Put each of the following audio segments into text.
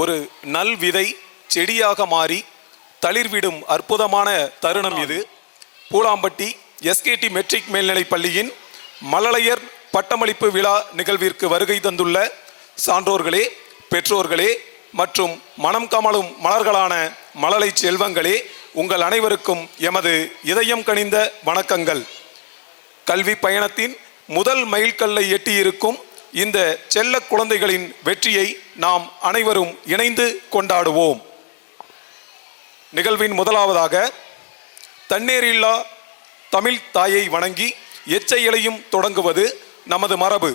ஒரு நல் விதை செடியாக மாறி தளிர்விடும் அற்புதமான தருணம் இது. பூலாம்பட்டி எஸ்கேடி மெட்ரிக் மேல்நிலைப் பள்ளியின் மழலையர் பட்டமளிப்பு விழா நிகழ்விற்கு வருகை தந்துள்ள சான்றோர்களே, பெற்றோர்களே மற்றும் மனம் கமழும் மலர்களான மழலை செல்வங்களே, உங்கள் அனைவருக்கும் எமது இதயம் கனிந்த வணக்கங்கள். கல்வி பயணத்தின் முதல் மைல்கல்லை எட்டியிருக்கும் இந்த செல்ல குழந்தைகளின் வெற்றியை நாம் அனைவரும் இணைந்து கொண்டாடுவோம். நிகழ்வின் முதலாவதாக தன்னேரில்லா தமிழ் தாயை வணங்கி எச்சையலையும் தொடங்குவது நமது மரபு.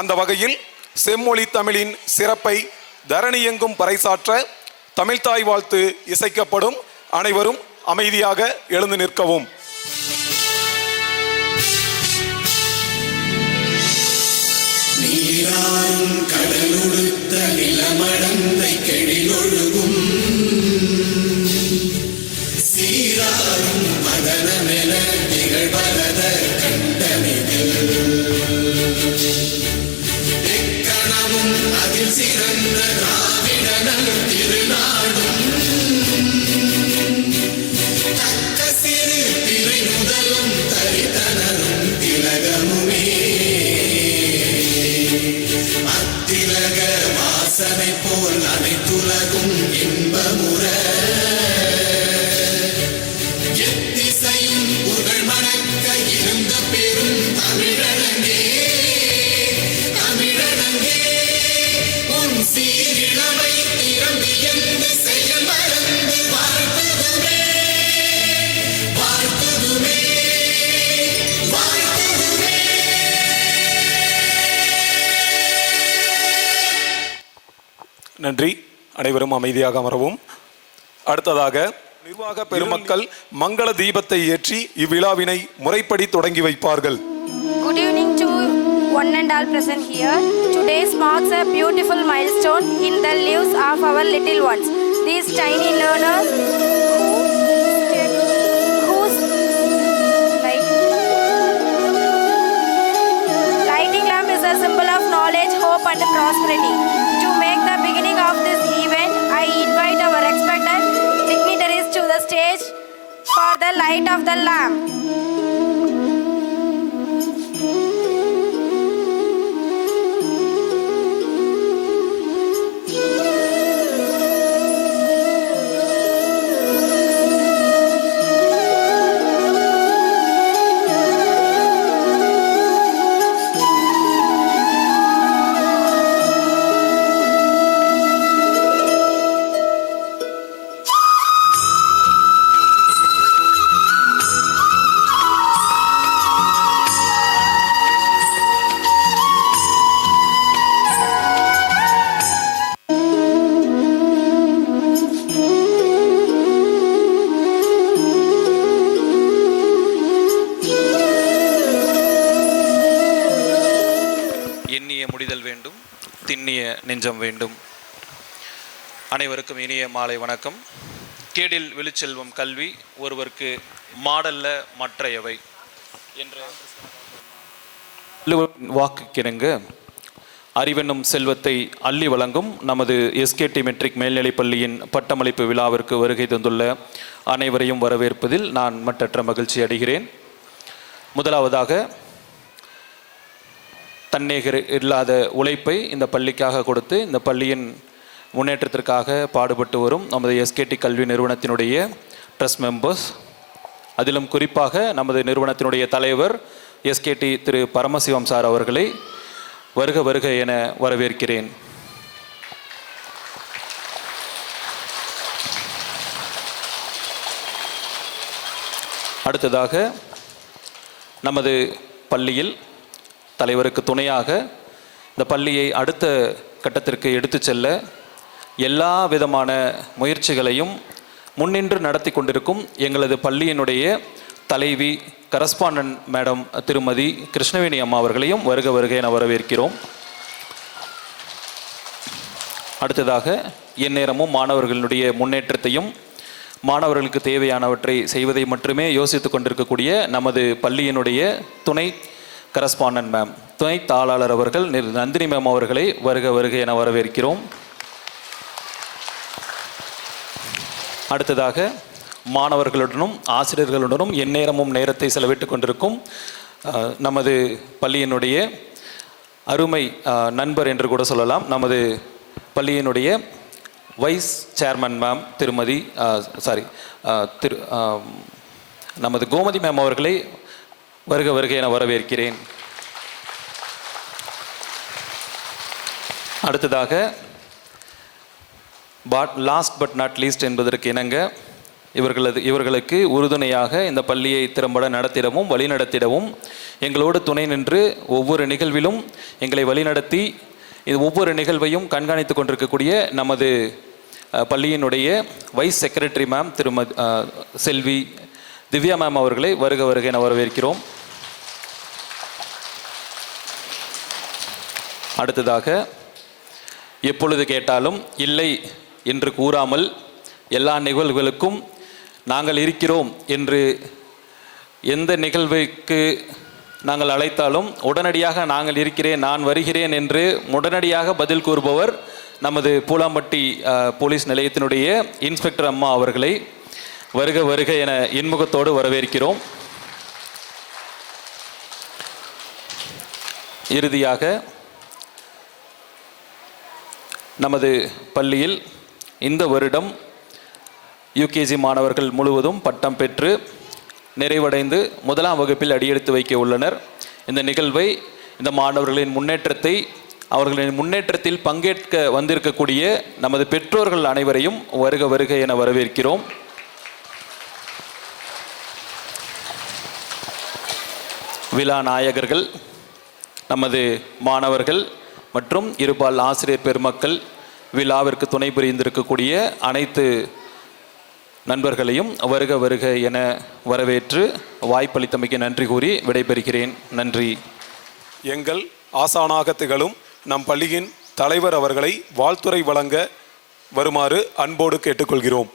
அந்த வகையில் செம்மொழி தமிழின் சிறப்பை தரணியெங்கும் பறைசாற்ற தமிழ்தாய் வாழ்த்து இசைக்கப்படும். அனைவரும் அமைதியாக எழுந்து நிற்கவும். நீராறும் கடலுடுத்த நிலமடந்தை கெழிலொழுகும் சீராறும் மதனமென நிகழ்வரத கண்டமிதில் எக்கணமும் அதில் சிறந்த திராவிடனல் திருநாடும் தக்க சிறு திரை முதலும் தரித்தனரும் திலகமுமே அத்திலக வாசனை போல் அனைத்துலகும் இன்பமுற எத்திசையும் புகழ் மணக்க இருந்த பெரும் தமிழனங்கே தமிழனங்கே உன் சீரிழமை திறம்பி என்று செயல் மறந்து வாழ்த்துதுமே வாழ்த்துதுமே வாழ்த்துதுமே. நன்றி. அனைவரும் அமைதியாக அமரவும். அடுத்ததாக நிர்வாக பெருமக்கள் மங்கள தீபத்தை ஏற்றி இவ்விழாவினை முறைப்படி தொடங்கி வைப்பார்கள். Good evening to one and all present here. Today marks a beautiful milestone in the lives of our little ones. These tiny learners whose lighting lamp is a symbol of knowledge, hope and prosperity. To make the beginning of this event, I invite our respected dignitaries to the stage for the light of the lamp. திண்ணிய நெஞ்சம் வேண்டும். அனைவருக்கும் இனிய மாலை வணக்கம். கேடில் விழுச்செல்வம் கல்வி ஒருவருக்கு மாடல்ல மற்றையவை என்ற வாக்குக்கிணங்க அறிவென்னும் செல்வத்தை அள்ளி வழங்கும் நமது எஸ்கேடி மெட்ரிக் மேல்நிலைப் பள்ளியின் பட்டமளிப்பு விழாவிற்கு வருகை தந்துள்ள அனைவரையும் வரவேற்பதில் நான் மட்டற்ற மகிழ்ச்சி அடைகிறேன். முதலாவதாக தன்னேகர் இல்லாத உழைப்பை இந்த பள்ளிக்காக கொடுத்து இந்த பள்ளியின் முன்னேற்றத்திற்காக பாடுபட்டு வரும் நமது எஸ்கேடி கல்வி நிறுவனத்தினுடைய ட்ரஸ்ட் மெம்பர்ஸ், அதிலும் குறிப்பாக நமது நிறுவனத்தினுடைய தலைவர் எஸ்கேடி திரு பரமசிவம் சார் அவர்களை வருக வருக என வரவேற்கிறேன். அடுத்ததாக நமது பள்ளியில் தலைவருக்கு துணையாக இந்த பள்ளியை அடுத்த கட்டத்திற்கு எடுத்து செல்ல எல்லா விதமான முயற்சிகளையும் முன்னின்று நடத்தி கொண்டிருக்கும் எங்களது பள்ளியினுடைய தலைவி கரஸ்பாண்டன்ட் மேடம் திருமதி கிருஷ்ணவேணி அம்மா அவர்களையும் வருக வருக என வரவேற்கிறோம். அடுத்ததாக எந்நேரமும் மாணவர்களுடைய முன்னேற்றத்தையும் மாணவர்களுக்கு தேவையானவற்றை செய்வதை மட்டுமே யோசித்து கொண்டிருக்கக்கூடிய நமது பள்ளியினுடைய துணை கரஸ்பாண்டன்ட் மேம், துணை தாளாளர் அவர்கள் நந்தினி மேம் அவர்களை வருக வருக என வரவேற்கிறோம். அடுத்ததாக மாணவர்களுடனும் ஆசிரியர்களுடனும் எந்நேரமும் நேரத்தை செலவிட்டு கொண்டிருக்கும் நமது பள்ளியினுடைய அருமை நண்பர் என்று கூட சொல்லலாம், நமது பள்ளியினுடைய வைஸ் சேர்மன் மேம் திருமதி நமது கோமதி மேம் அவர்களை வருக வருக என வரவேற்கிறேன். அடுத்ததாக லாஸ்ட் பட் நாட் லீஸ்ட் என்பதற்கு இணங்க இவர்களுக்கு உறுதுணையாக இந்த பள்ளியை திறம்பட நடத்திடவும் வழிநடத்திடவும் எங்களோடு துணை நின்று ஒவ்வொரு நிகழ்விலும் எங்களை வழிநடத்தி ஒவ்வொரு நிகழ்வையும் கண்காணித்து கொண்டிருக்கக்கூடிய நமது பள்ளியினுடைய வைஸ் செக்ரட்டரி மேம் திருமதி செல்வி திவ்யா மேம் அவர்களை வருக வருக என வரவேற்கிறோம். அடுத்ததாக எப்பொழுது கேட்டாலும் இல்லை என்று கூறாமல் எல்லா நிகழ்வுகளுக்கும் நாங்கள் இருக்கிறோம் என்று எந்த நிகழ்வுக்கு நாங்கள் அழைத்தாலும் உடனடியாக நாங்கள் இருக்கிறேன், நான் வருகிறேன் என்று உடனடியாக பதில் கூறுபவர் நமது பூலாம்பட்டி போலீஸ் நிலையத்தினுடைய இன்ஸ்பெக்டர் அம்மா அவர்களை வருக வருக என இன்முகத்தோடு வரவேற்கிறோம். இறுதியாக நமது பள்ளியில் இந்த வருடம் யூகேஜி மாணவர்கள் முழுவதும் பட்டம் பெற்று நிறைவடைந்து முதலாம் வகுப்பில் அடியெடுத்து வைக்க உள்ளனர். இந்த நிகழ்வை, இந்த மாணவர்களின் முன்னேற்றத்தை, அவர்களின் முன்னேற்றத்தில் பங்கேற்க வந்திருக்கக்கூடிய நமது பெற்றோர்கள் அனைவரையும் வருக வருக என வரவேற்கிறோம். விழா நாயகர்கள், நமது மாணவர்கள் மற்றும் இருபால் ஆசிரியர் பெருமக்கள், விழாவிற்கு துணை புரிந்திருக்கக்கூடிய அனைத்து நண்பர்களையும் வருக வருக என வரவேற்று வாய்ப்பளித்தமைக்கு நன்றி கூறி விடைபெறுகிறேன். நன்றி. எங்கள் ஆசானாக திகழும் நம் பள்ளியின் தலைவர் அவர்களை வாழ்த்துரை வழங்க வருமாறு அன்போடு கேட்டுக்கொள்கிறோம்.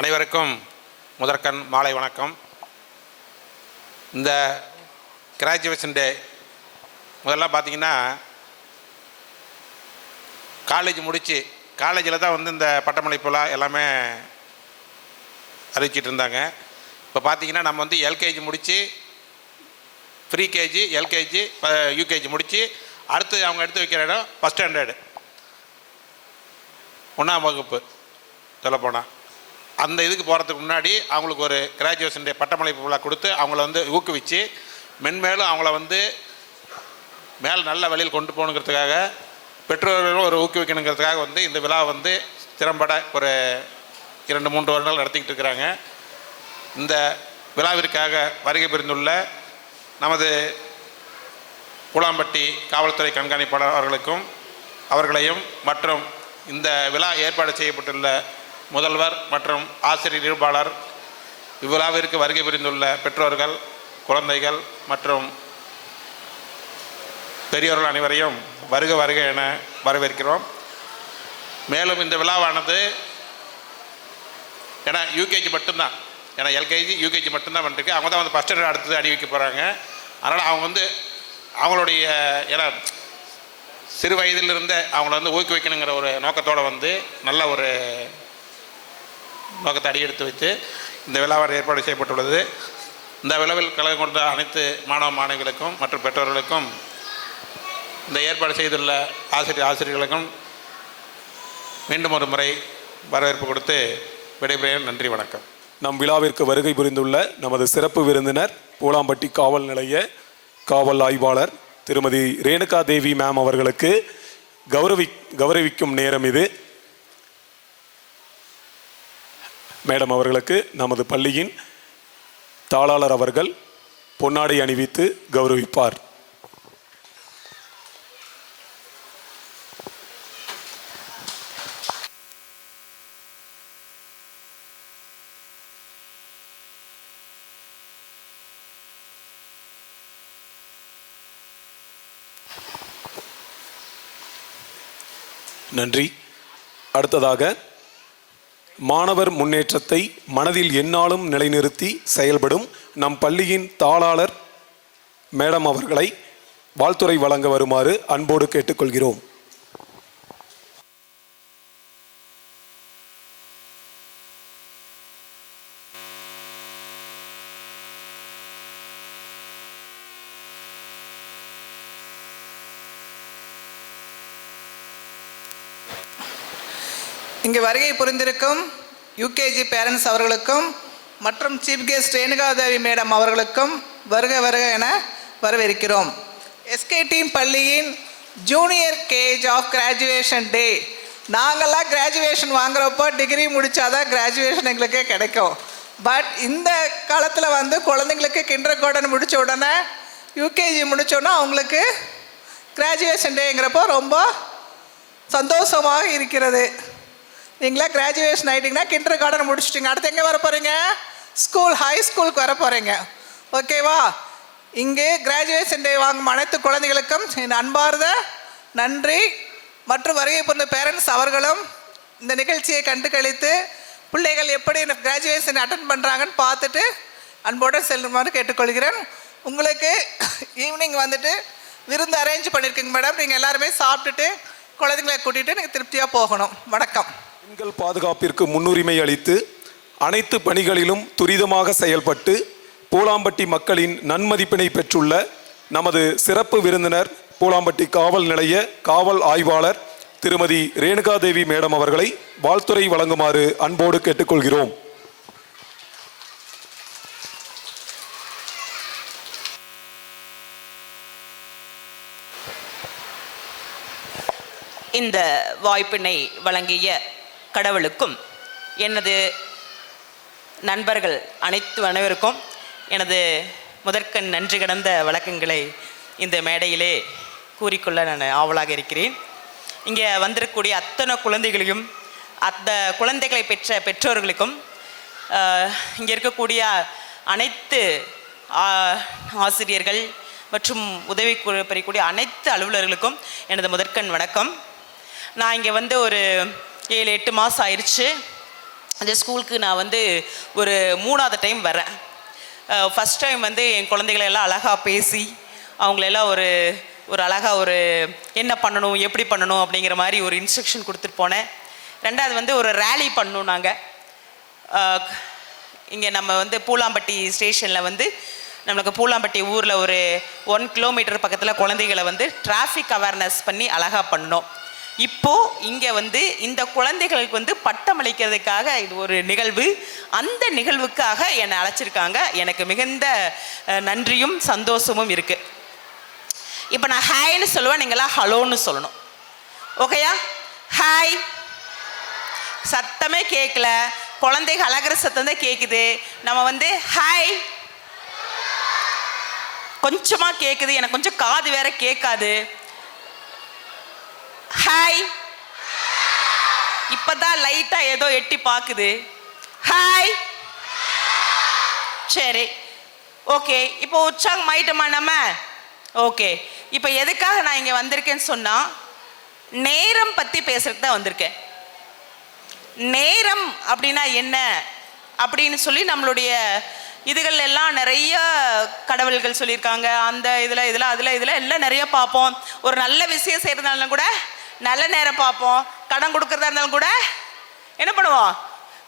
அனைவருக்கும் முதற்கண் மாலை வணக்கம். இந்த கிராஜுவேஷன் டே முதல்ல பார்த்தீங்கன்னா காலேஜ் முடித்து காலேஜில் தான் வந்து இந்த பட்டமளிப்புலா எல்லாமே அறிவிச்சிட்டு இருந்தாங்க. இப்போ பார்த்தீங்கன்னா நம்ம வந்து எல்கேஜி முடித்து ப்ரீ கேஜி, எல்கேஜி, யூகேஜி முடித்து அடுத்து அவங்க எடுத்து வைக்கிற இடம் ஃபஸ்ட் ஸ்டாண்டர்டு 1ஆம் வகுப்பு சொல்லப்போனால். அந்த இதுக்கு போகிறதுக்கு முன்னாடி அவங்களுக்கு ஒரு கிராஜுவேஷன் டே பட்டமளிப்பு விழா கொடுத்து அவங்கள வந்து ஊக்குவிச்சு மென்மேலும் அவங்கள வந்து மேலே நல்ல வழியில் கொண்டு போகணுங்கிறதுக்காக பெற்றோர்களும் ஒரு ஊக்குவிக்கணுங்கிறதுக்காக வந்து இந்த விழா வந்து திறம்பட ஒரு 2-3 வருடங்கள் நடத்திக்கிட்டு இருக்கிறாங்க. இந்த விழாவிற்காக வருகை புரிந்துள்ள நமது பூலாம்பட்டி காவல்துறை கண்காணிப்பாளர் அவர்களையும் மற்றும் இந்த விழா ஏற்பாடு செய்யப்பட்டுள்ள முதல்வர் மற்றும் ஆசிரியர் இருபாளர், இவ்விழாவிற்கு வருகை புரிந்துள்ள பெற்றோர்கள், குழந்தைகள் மற்றும் பெரியோர்கள் அனைவரையும் வருக வருக என வரவேற்கிறோம். மேலும் இந்த விழாவானது ஏன்னா யூகேஜி மட்டும்தான், ஏன்னா எல்கேஜி யூகேஜி மட்டும்தான் பண்ணிருக்கு. அவங்க தான் வந்து ஃபஸ்ட் ஸ்டாண்டர்ட் அடுத்தது அடி வைக்க போகிறாங்க. அதனால் அவங்க வந்து அவங்களுடைய ஏன்னா சிறு வயதிலிருந்தே அவங்கள வந்து ஊக்குவிக்கணுங்கிற ஒரு நோக்கத்தோடு வந்து நல்ல ஒரு நோக்கத்தை அடியெடுத்து வைத்து இந்த விழாவாக ஏற்பாடு செய்யப்பட்டுள்ளது. இந்த விழாவில் கலந்து கொண்ட அனைத்து மாணவ மாணவிகளுக்கும் மற்றும் பெற்றோர்களுக்கும், இந்த ஏற்பாடு செய்துள்ள ஆசிரியர்களுக்கும் மீண்டும் ஒரு முறை வரவேற்பு கொடுத்து விடைபெறுகிறேன். நன்றி, வணக்கம். நம் விழாவிற்கு வருகை புரிந்துள்ள நமது சிறப்பு விருந்தினர் பூலாம்பட்டி காவல் நிலைய காவல் ஆய்வாளர் திருமதி ரேணுகா தேவி மேம் அவர்களுக்கு கௌரவிக்கும் நேரம் இது. மேடம் அவர்களுக்கு நமது பள்ளியின் தாளாளர் அவர்கள் பொன்னாடை அணிவித்து கௌரவிப்பார். நன்றி. அடுத்ததாக மாணவர் முன்னேற்றத்தை மனதில் எந்நாளும் நிலைநிறுத்தி செயல்படும் நம் பள்ளியின் தாளாளர் மேடம் அவர்களை வாழ்த்துரை வழங்க வருமாறு அன்போடு கேட்டுக்கொள்கிறோம். இங்கு வருகை புரிந்திருக்கும் யூகேஜி பேரண்ட்ஸ் அவர்களுக்கும் மற்றும் சீஃப் கெஸ்ட் ரேணுகாதேவி மேடம் அவர்களுக்கும் வருக வருக என வரவேற்கிறோம். எஸ்கேடி பள்ளியின் junior KG of graduation day. நாங்கள்லாம் கிராஜுவேஷன் வாங்குறப்போ டிகிரி முடித்தாதான் கிராஜுவேஷன் எங்களுக்கு கிடைக்கும். பட் இந்த காலத்தில் வந்து குழந்தைங்களுக்கு கிண்டர் கார்டன் முடித்த உடனே யூகேஜி முடித்தோன்னா அவங்களுக்கு கிராஜுவேஷன் டேங்கிறப்போ ரொம்ப சந்தோஷமாக இருக்கிறது. நீங்களாம் கிராஜுவேஷன் ஆகிட்டிங்கன்னா கிண்டர் கார்டன் முடிச்சிட்டிங்க. அடுத்து எங்கே வர போகிறீங்க? ஸ்கூல், ஹை ஸ்கூலுக்கு வர போகிறீங்க. ஓகேவா? இங்கே கிராஜுவேஷன் டே வாங்கும் அனைத்து குழந்தைகளுக்கும் என் அன்பார்ந்த நன்றி. மற்றும் வருகை புரிந்த பேரண்ட்ஸ் அவர்களும் இந்த நிகழ்ச்சியை கண்டு கழித்து பிள்ளைகள் எப்படி கிராஜுவேஷன் அட்டன் பண்ணுறாங்கன்னு பார்த்துட்டு அன்போடு செல்லுமாறு கேட்டுக்கொள்கிறேன். உங்களுக்கு ஈவினிங் வந்துட்டு விருந்து அரேஞ்ச் பண்ணியிருக்கீங்க மேடம். நீங்கள் எல்லாருமே சாப்பிட்டுட்டு குழந்தைங்களை கூட்டிகிட்டு நீங்கள் திருப்தியாக போகணும். வணக்கம். பெண்கள் பாதுகாப்பிற்கு முன்னுரிமை அளித்து அனைத்து பணிகளிலும் துரிதமாக செயல்பட்டு பூலாம்பட்டி மக்களின் நன்மதிப்பினை பெற்றுள்ள நமது சிறப்பு விருந்தினர் பூலாம்பட்டி காவல் நிலைய காவல் ஆய்வாளர் திருமதி ரேணுகாதேவி மேடம் அவர்களை வாழ்த்துரை வழங்குமாறு அன்போடு கேட்டுக்கொள்கிறோம். இந்த வாய்ப்பினை வழங்கிய கடவுளுக்கும் எனது நண்பர்கள் அனைவருக்கும் எனது முதற்கண் நன்றி கடந்த வழக்கங்களை இந்த மேடையிலே கூறிக்கொள்ள நான் ஆவலாக இருக்கிறேன். இங்கே வந்திருக்கக்கூடிய அத்தனை குழந்தைகளையும் அந்த குழந்தைகளை பெற்ற பெற்றோர்களுக்கும் இங்கே இருக்கக்கூடிய அனைத்து ஆசிரியர்கள் மற்றும் உதவி பெறக்கூடிய அனைத்து அலுவலர்களுக்கும் எனது முதற்கண் வணக்கம். நான் இங்கே வந்து ஒரு 7-8 மாதம் ஆயிடுச்சு. அந்த ஸ்கூலுக்கு நான் வந்து ஒரு 3ஆவது டைம் வரேன். ஃபஸ்ட் டைம் வந்து என் குழந்தைகளை எல்லாம் அழகாக பேசி அவங்களெல்லாம் ஒரு அழகாக ஒரு என்ன பண்ணணும் எப்படி பண்ணணும் அப்படிங்கிற மாதிரி ஒரு இன்ஸ்ட்ரக்ஷன் கொடுத்துட்டு போனேன். 2வது வந்து ஒரு ரேலி பண்ணணும். நாங்கள் இங்கே நம்ம வந்து பூலாம்பட்டி ஸ்டேஷனில் வந்து நம்மளுக்கு பூலாம்பட்டி ஊரில் ஒரு 1 கிலோமீட்டர் பக்கத்தில் குழந்தைகளை வந்து டிராஃபிக் அவேர்னஸ் பண்ணி அழகாக பண்ணோம். இப்போது இங்கே வந்து இந்த குழந்தைகளுக்கு வந்து பட்டம் அளிக்கிறதுக்காக இது ஒரு நிகழ்வு. அந்த நிகழ்வுக்காக என்னை அழைச்சிருக்காங்க. எனக்கு மிகுந்த நன்றியும் சந்தோஷமும் இருக்குது. இப்போ நான் ஹாய்னு சொல்லுவேன், நீங்களாம் ஹலோன்னு சொல்லணும். ஓகேயா? ஹாய். சத்தமே கேட்கல, குழந்தைகள் அழகிற சத்தம் தான் கேட்குது. நம்ம வந்து ஹாய் கொஞ்சமாக கேட்குது, எனக்கு கொஞ்சம் காது வேற கேட்காது. ஹாய். இப்போதான் லைட்டாக ஏதோ எட்டி பார்க்குது. ஹாய். சரி, ஓகே. இப்போ உற்சாகம் ஆயிட்டோமா நம்ம? ஓகே. இப்போ எதுக்காக நான் இங்கே வந்திருக்கேன்னு சொன்னால் நேரம் பற்றி பேசுறதுக்கு தான் வந்திருக்கேன். நேரம் அப்படின்னா என்ன அப்படின்னு சொல்லி நம்மளுடைய இதுகள் எல்லாம் நிறைய கடவுள்கள் சொல்லியிருக்காங்க. அந்த இதில் எல்லாம் நிறைய பார்ப்போம். ஒரு நல்ல விஷயம் செய்கிறதாலும் கூட நல்ல நேரம் பார்ப்போம். கடன் கொடுக்குறதா இருந்தாலும் கூட என்ன பண்ணுவோம்?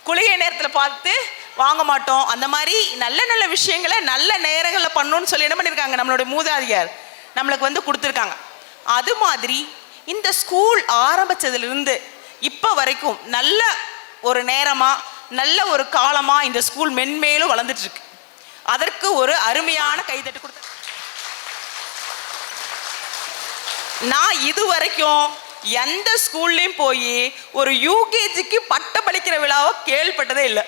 குளிகை நேரத்தில் பார்த்து வாங்க மாட்டோம். அந்த மாதிரி நல்ல நல்ல விஷயங்களை நல்ல நேரங்களில் பண்ணணும்னு சொல்லி என்ன பண்ணியிருக்காங்க நம்மளுடைய மூதாதையர் நம்மளுக்கு வந்து கொடுத்துருக்காங்க. அது மாதிரி இந்த ஸ்கூல் ஆரம்பித்ததுலேருந்து இப்போ வரைக்கும் நல்ல ஒரு நேரமாக நல்ல ஒரு காலமாக இந்த ஸ்கூல் மென்மேலும் வளர்ந்துட்டு இருக்கு. அதற்கு ஒரு அருமையான கைதட்டு கொடுத்த நான் இது வரைக்கும் எந்த ஸ்கூல்லையும் போய் ஒரு யூகேஜிக்கு பட்டமளிக்கிற விழாவை கேள்விப்பட்டதே இல்லை.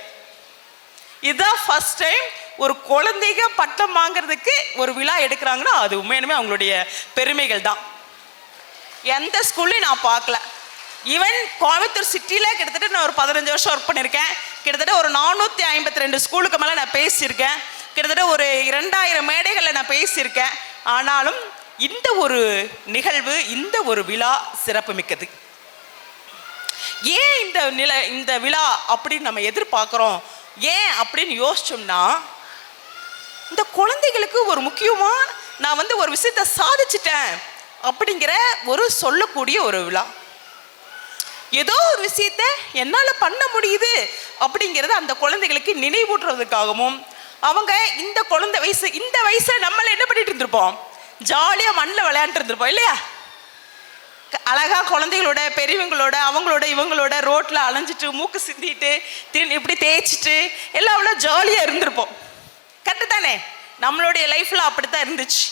இதுதான் ஃபர்ஸ்ட் டைம் ஒரு குழந்தைங்க பட்டம் வாங்கிறதுக்கு ஒரு விழா எடுக்கிறாங்கன்னா அது உண்மையுமே அவங்களுடைய பெருமைகள் தான். எந்த ஸ்கூல்லையும் நான் பார்க்கல. ஈவன் கோயம்புத்தூர் சிட்டியில் கிட்டத்தட்ட நான் ஒரு 15 வருஷம் ஒர்க் பண்ணியிருக்கேன். கிட்டத்தட்ட ஒரு 452 ஸ்கூலுக்கு மேலே நான் பேசியிருக்கேன். கிட்டத்தட்ட ஒரு 2000 மேடைகளில் நான் பேசியிருக்கேன். ஆனாலும் இந்த ஒரு நிகழ்வு, இந்த ஒரு விழா சிறப்பு மிக்கது. ஏன் இந்த விழா அப்படின்னு நம்ம எதிர்பார்க்குறோம், ஏன் அப்படின்னு யோசிச்சோம்னா, இந்த குழந்தைகளுக்கு ஒரு முக்கியமாக நான் வந்து ஒரு விஷயத்தை சாதிச்சிட்டேன் அப்படிங்கிற ஒரு சொல்லக்கூடிய ஒரு விழா. ஏதோ ஒரு விஷயத்த என்னால் பண்ண முடியுது அப்படிங்கிறத அந்த குழந்தைகளுக்கு நினைவூட்டுறதுக்காகவும், அவங்க இந்த வயசை நம்மள என்ன பண்ணிட்டு இருந்திருப்போம், ஜாலியாக மண்ணில் விளையாண்டு இருந்திருப்போம் இல்லையா? அழகா குழந்தைகளோட பெரியவங்களோட அவங்களோட இவங்களோட ரோட்ல அலைஞ்சிட்டு மூக்கு சிந்திட்டு இப்படி தேய்ச்சிட்டு எல்லாம் அவ்வளோ ஜாலியாக இருந்திருப்போம். கரெக்டு தானே? நம்மளுடைய லைஃப்ல அப்படித்தான் இருந்துச்சு.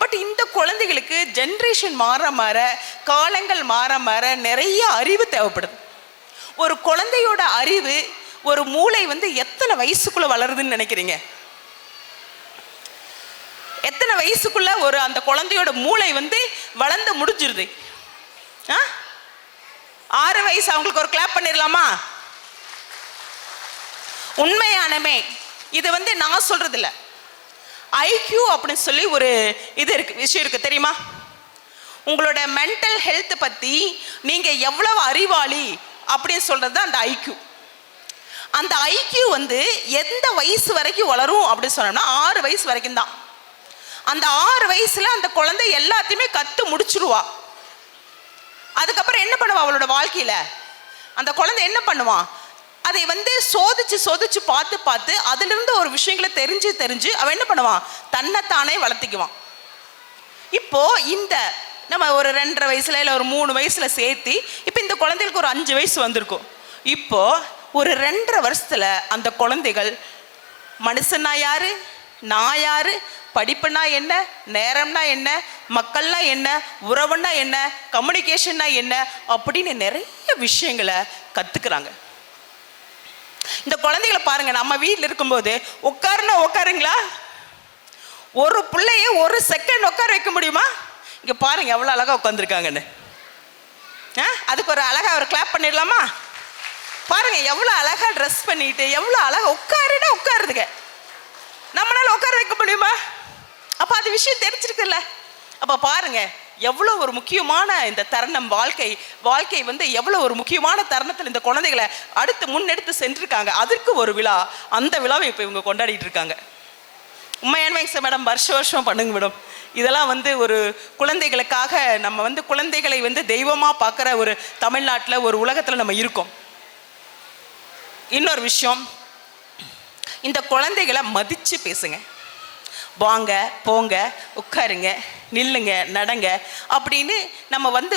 பட் இந்த குழந்தைகளுக்கு ஜென்ரேஷன் மாற காலங்கள் மாற நிறைய அறிவு தேவைப்படுது. ஒரு குழந்தையோட அறிவு, ஒரு மூளை வந்து எத்தனை வயசுக்குள்ள வளருதுன்னு நினைக்கிறீங்க? எத்தனை வயசுக்குள்ள ஒரு அந்த குழந்தையோட மூளை வந்து வளர்ந்து முடிஞ்சிருது? 6 வயசு. அவங்களுக்கு ஒரு கிளாப் பண்ணிடலாமா? உண்மையானமே இது வந்து நான் சொல்றது இல்லை, ஐக்யூ அப்படின்னு சொல்லி ஒரு விஷயம் இருக்கு தெரியுமா? உங்களோட மென்டல் ஹெல்த் பத்தி நீங்க எவ்வளவு அறிவாளி அப்படின்னு சொல்றது அந்த ஐக்யூ. அந்த ஐக்யூ வந்து எந்த வயசு வரைக்கும் வளரும் அப்படின்னு சொன்னோம்னா 6 வயசு வரைக்கும் தான். அந்த 6 வயசுல அந்த குழந்தை எல்லாத்தையுமே கத்து முடிச்சிருவா. அதுக்கப்புறம் என்ன பண்ணுவா அவளோட வாழ்க்கையில? அந்த குழந்தை என்ன பண்ணுவான், அதை வந்து சோதிச்சு பார்த்து அதுல இருந்து ஒரு விஷயங்களை தெரிஞ்சு அவன் என்ன பண்ணுவான், தன்னைத்தானே வளர்த்திக்குவான். இப்போ இந்த நம்ம ஒரு 2.5 வயசுல இல்லை ஒரு 3 வயசுல சேர்த்து இப்போ இந்த குழந்தைகளுக்கு ஒரு 5 வயசு வந்திருக்கும். இப்போ ஒரு 2.5 வருஷத்துல அந்த குழந்தைகள் மனுஷனா யாரு, நான் யாரு, படிப்புனா என்ன, நேரம்னா என்ன, மக்கள்னா என்ன, உறவுன்னா என்ன, கம்யூனிகேஷன்னா என்ன அப்படின்னு நிறைய விஷயங்களை கத்துக்கிறாங்க. இந்த குழந்தைகளை பாருங்க, நம்ம வீட்டில் இருக்கும்போது உட்காருங்களா? ஒரு பிள்ளைய ஒரு செகண்ட் உட்கார வைக்க முடியுமா? இங்க பாருங்க எவ்வளவு அழகா உட்காந்துருக்காங்கன்னு. அதுக்கு ஒரு அழகா ஒரு கிளாப் பண்ணிடலாமா? பாருங்க எவ்வளவு அழகா ட்ரெஸ் பண்ணிட்டு எவ்வளவு அழகா உட்காருதுங்க. நம்மளால உட்கார வைக்க முடியுமா? அப்ப அது விஷயம் தெரிஞ்சிருக்குல்ல. அப்ப பாருங்க எவ்வளவு ஒரு முக்கியமான இந்த தருணம், வாழ்க்கை வந்து எவ்வளவு ஒரு முக்கியமான தருணத்தில் இந்த குழந்தைகளை அடுத்து முன்னெடுத்து சென்றிருக்காங்க. அதற்கு ஒரு விழா, அந்த விழாவை இப்போ இவங்க கொண்டாடிட்டு இருக்காங்க. உண்மையானவே மேடம் வருஷம் பண்ணுங்க மேடம். இதெல்லாம் வந்து ஒரு குழந்தைகளுக்காக நம்ம வந்து குழந்தைகளை வந்து தெய்வமா பார்க்குற ஒரு தமிழ்நாட்டில் ஒரு உலகத்தில் நம்ம இருக்கோம். இன்னொரு விஷயம், இந்த குழந்தைகளை மதிச்சு பேசுங்க. வாங்க போங்க உட்காருங்க நில்லுங்க நடங்க அப்படின்னு நம்ம வந்து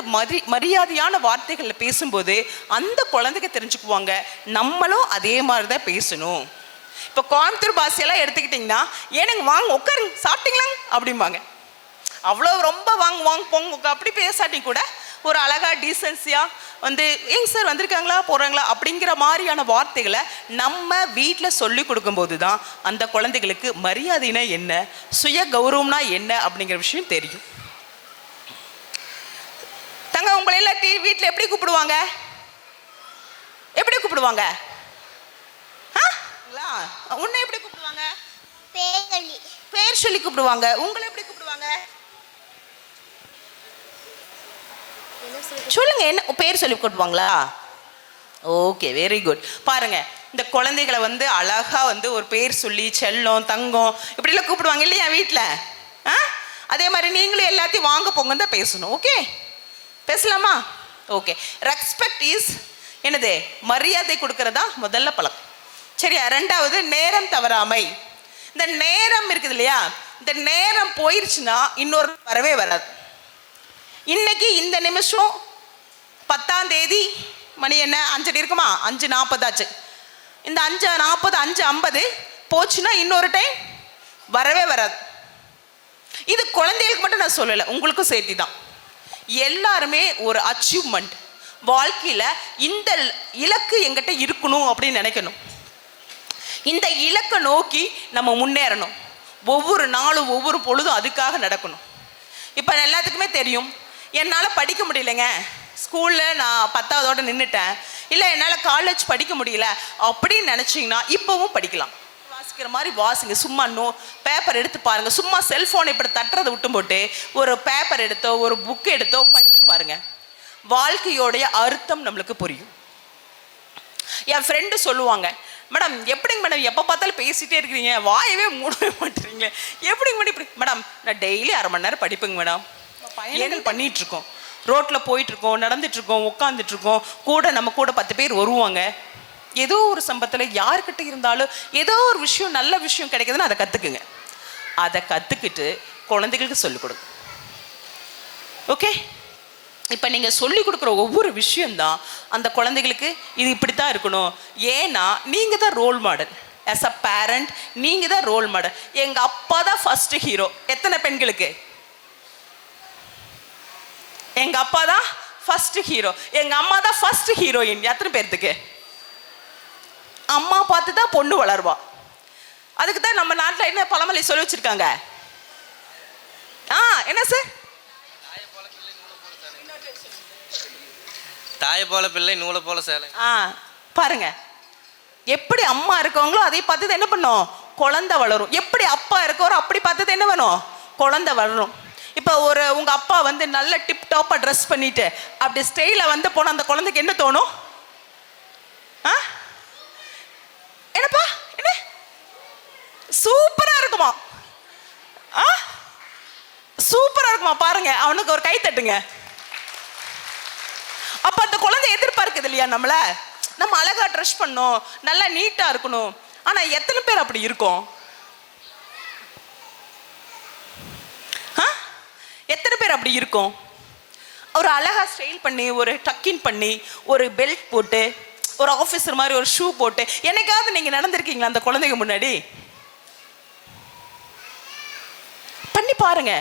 மரியாதையான வார்த்தைகளில் பேசும்போது அந்த குழந்தைங்க தெரிஞ்சுக்குவாங்க நம்மளும் அதே மாதிரி தான் பேசணும். இப்போ கோயம்புத்தூர் பாஷையெல்லாம் எடுத்துக்கிட்டிங்கன்னா, ஏனுங்க வாங்க உட்காருங்க, சாப்பிட்டீங்களா அப்படிம்பாங்க. அவ்வளோ ரொம்ப வாங்க போங்க அப்படி பேசாட்டி கூட ஒரு அழகா டீசன்சியாக வந்து ஏங்க சார் வந்திருக்காங்களா போகிறாங்களா அப்படிங்கிற மாதிரியான வார்த்தைகளை நம்ம வீட்டில் சொல்லி கொடுக்கும்போது தான் அந்த குழந்தைகளுக்கு மரியாதைனா என்ன, சுய கௌரவம்னா என்ன அப்படிங்கிற விஷயம் தெரியும். தங்க உங்களை எல்லாம் வீட்டில் எப்படி கூப்பிடுவாங்க? உன்னை எப்படி கூப்பிடுவாங்க? பேர் சொல்லி கூப்பிடுவாங்க. உங்களை எப்படி கூப்பிடுவாங்க? சொல்லுங்க, என்ன பேர் சொல்லி கூப்பிடுவாங்களா? Okay, very good. பாருங்க இந்த குழந்தைகளை வந்து அழகா வந்து ஒரு பேர் சொல்லி செல்லம் தங்கம் இப்படிலாம் கூப்பிடுவாங்க இல்லையா வீட்டில்? அதே மாதிரி நீங்களும் எல்லாத்தையும் வாங்க போங்க தான் பேசணும். ஓகே, பேசலாமா? ஓகே. ரெஸ்பெக்ட் இஸ் என்னது? மரியாதை கொடுக்கறதா முதல்ல பழக்கம். சரியா? 2வது நேரம் தவறாமை. இந்த நேரம் இருக்குது இல்லையா, இந்த நேரம் போயிருச்சுன்னா இன்னொரு வரவே வராது. இன்னைக்கு இந்த நிமிஷம் 10ஆம் தேதி மணி என்ன 5 இருக்குமா? 5:40 ஆச்சு. இந்த 5:40 5:50 போச்சுன்னா இன்னொரு டைம் வரவே வராது. இது குழந்தைகளுக்கு மட்டும் நான் சொல்லலை, உங்களுக்கும் சேர்த்தி தான். எல்லாருமே ஒரு அச்சீவ்மெண்ட் வாழ்க்கையில இந்த இலக்கு எங்கிட்ட இருக்கணும் அப்படின்னு நினைக்கணும். இந்த இலக்கை நோக்கி நம்ம முன்னேறணும். ஒவ்வொரு நாளும் ஒவ்வொரு பொழுதும் அதுக்காக நடக்கணும். இப்போ எல்லாத்துக்குமே தெரியும், என்னால் படிக்க முடியலைங்க, ஸ்கூலில் நான் 10ஆவதோட நின்றுட்டேன், இல்லை என்னால் காலேஜ் படிக்க முடியல அப்படின்னு நினச்சிங்கன்னா இப்போவும் படிக்கலாம். வாசிக்கிற மாதிரி வாசிங்க. சும்மா பேப்பர் எடுத்து பாருங்க. சும்மா செல்ஃபோனை இப்படி தட்டுறதை விட்டு போட்டு ஒரு பேப்பர் எடுத்தோ ஒரு புக் எடுத்தோ படிச்சு பாருங்க. வாழ்க்கையோடைய அர்த்தம் நம்மளுக்கு புரியும். என் ஃப்ரெண்டு சொல்லுவாங்க, மேடம் எப்படிங்க மேடம் எப்போ பார்த்தாலும் பேசிகிட்டே இருக்கிறீங்க, வாயவே மூடவே மாட்டேறீங்களே, எப்படிங்க மேடம் இப்படி? மேடம் நான் டெய்லி 1/2 மணி நேரம் படிப்பேங்க மேடம். பயணங்கள் பண்ணிகிட்ருக்கோம், ரோட்டில் போயிட்டுருக்கோம், நடந்துட்டுருக்கோம், உட்காந்துட்ருக்கோம், கூட நம்ம கூட 10 பேர் வருவாங்க. ஏதோ ஒரு சம்பத்தில் யாருக்கிட்ட இருந்தாலும் ஏதோ ஒரு விஷயம் நல்ல விஷயம் கிடைக்குதுன்னு அதை கற்றுக்குங்க. அதை கற்றுக்கிட்டு குழந்தைகளுக்கு சொல்லிக் கொடுங்க. ஓகே, இப்போ நீங்கள் சொல்லிக் கொடுக்குற ஒவ்வொரு விஷயந்தான் அந்த குழந்தைகளுக்கு இது இப்படித்தான் இருக்கணும். ஏன்னா நீங்கள் தான் role model. As a parent நீங்கள் தான் ரோல் மாடல். எங்கள் அப்பா தான் ஃபர்ஸ்ட் ஹீரோ. எத்தனை பெண்களுக்கு? எங்கள் அப்பா தான் ஃபர்ஸ்ட் ஹீரோ, எங்கள் அம்மா தான் ஃபர்ஸ்ட் ஹீரோயின். எத்தனை பேர்த்துக்கு? அம்மா பார்த்து தான் பொண்ணு வளருவா. அதுக்கு தான் நம்ம நாட்டில் என்ன பழமொழி சொல்லி வச்சிருக்காங்க? என்ன சார்? தாயை போல பிள்ளை நூலை போல சேலை. பாருங்க, எப்படி அம்மா இருக்கவங்களோ அதை பார்த்து என்ன பண்ணும்? குழந்தை வளரும். எப்படி அப்பா இருக்கவரோ அப்படி பார்த்து என்ன பண்ணும்? குழந்தை வளரும். இப்போ உங்க அப்பா வந்து நல்ல டிப் டாப்பா ட்ரெஸ் பண்ணிட்டு அப்படி ஸ்டைல வந்து போன அந்த குழந்தைக்கு என்ன தோணும்? என்னப்பா என்ன சூப்பரா இருக்குமா? சூப்பரா இருக்குமா? பாருங்க, அவனுக்கு ஒரு கை தட்டுங்க. அப்ப அந்த குழந்தை எதிர்பார்க்குது இல்லையா நம்மள, நம்ம அழகா ட்ரெஸ் பண்ணணும், நல்லா நீட்டா இருக்கணும். ஆனா எத்தனை பேர் அப்படி இருக்கோம்? எத்தனை பேர் அப்படி இருக்கும்? ஒரு அழகா ஸ்டைல் பண்ணி, ஒரு டக்கின் பண்ணி, ஒரு பெல்ட் போட்டு, ஒரு ஆஃபீஸர் மாதிரி ஒரு ஷூ போட்டு, என்னைக்காவது நீங்க நடந்திருக்கீங்களா அந்த குழந்தைங்க முன்னாடி? பண்ணி பாருங்க.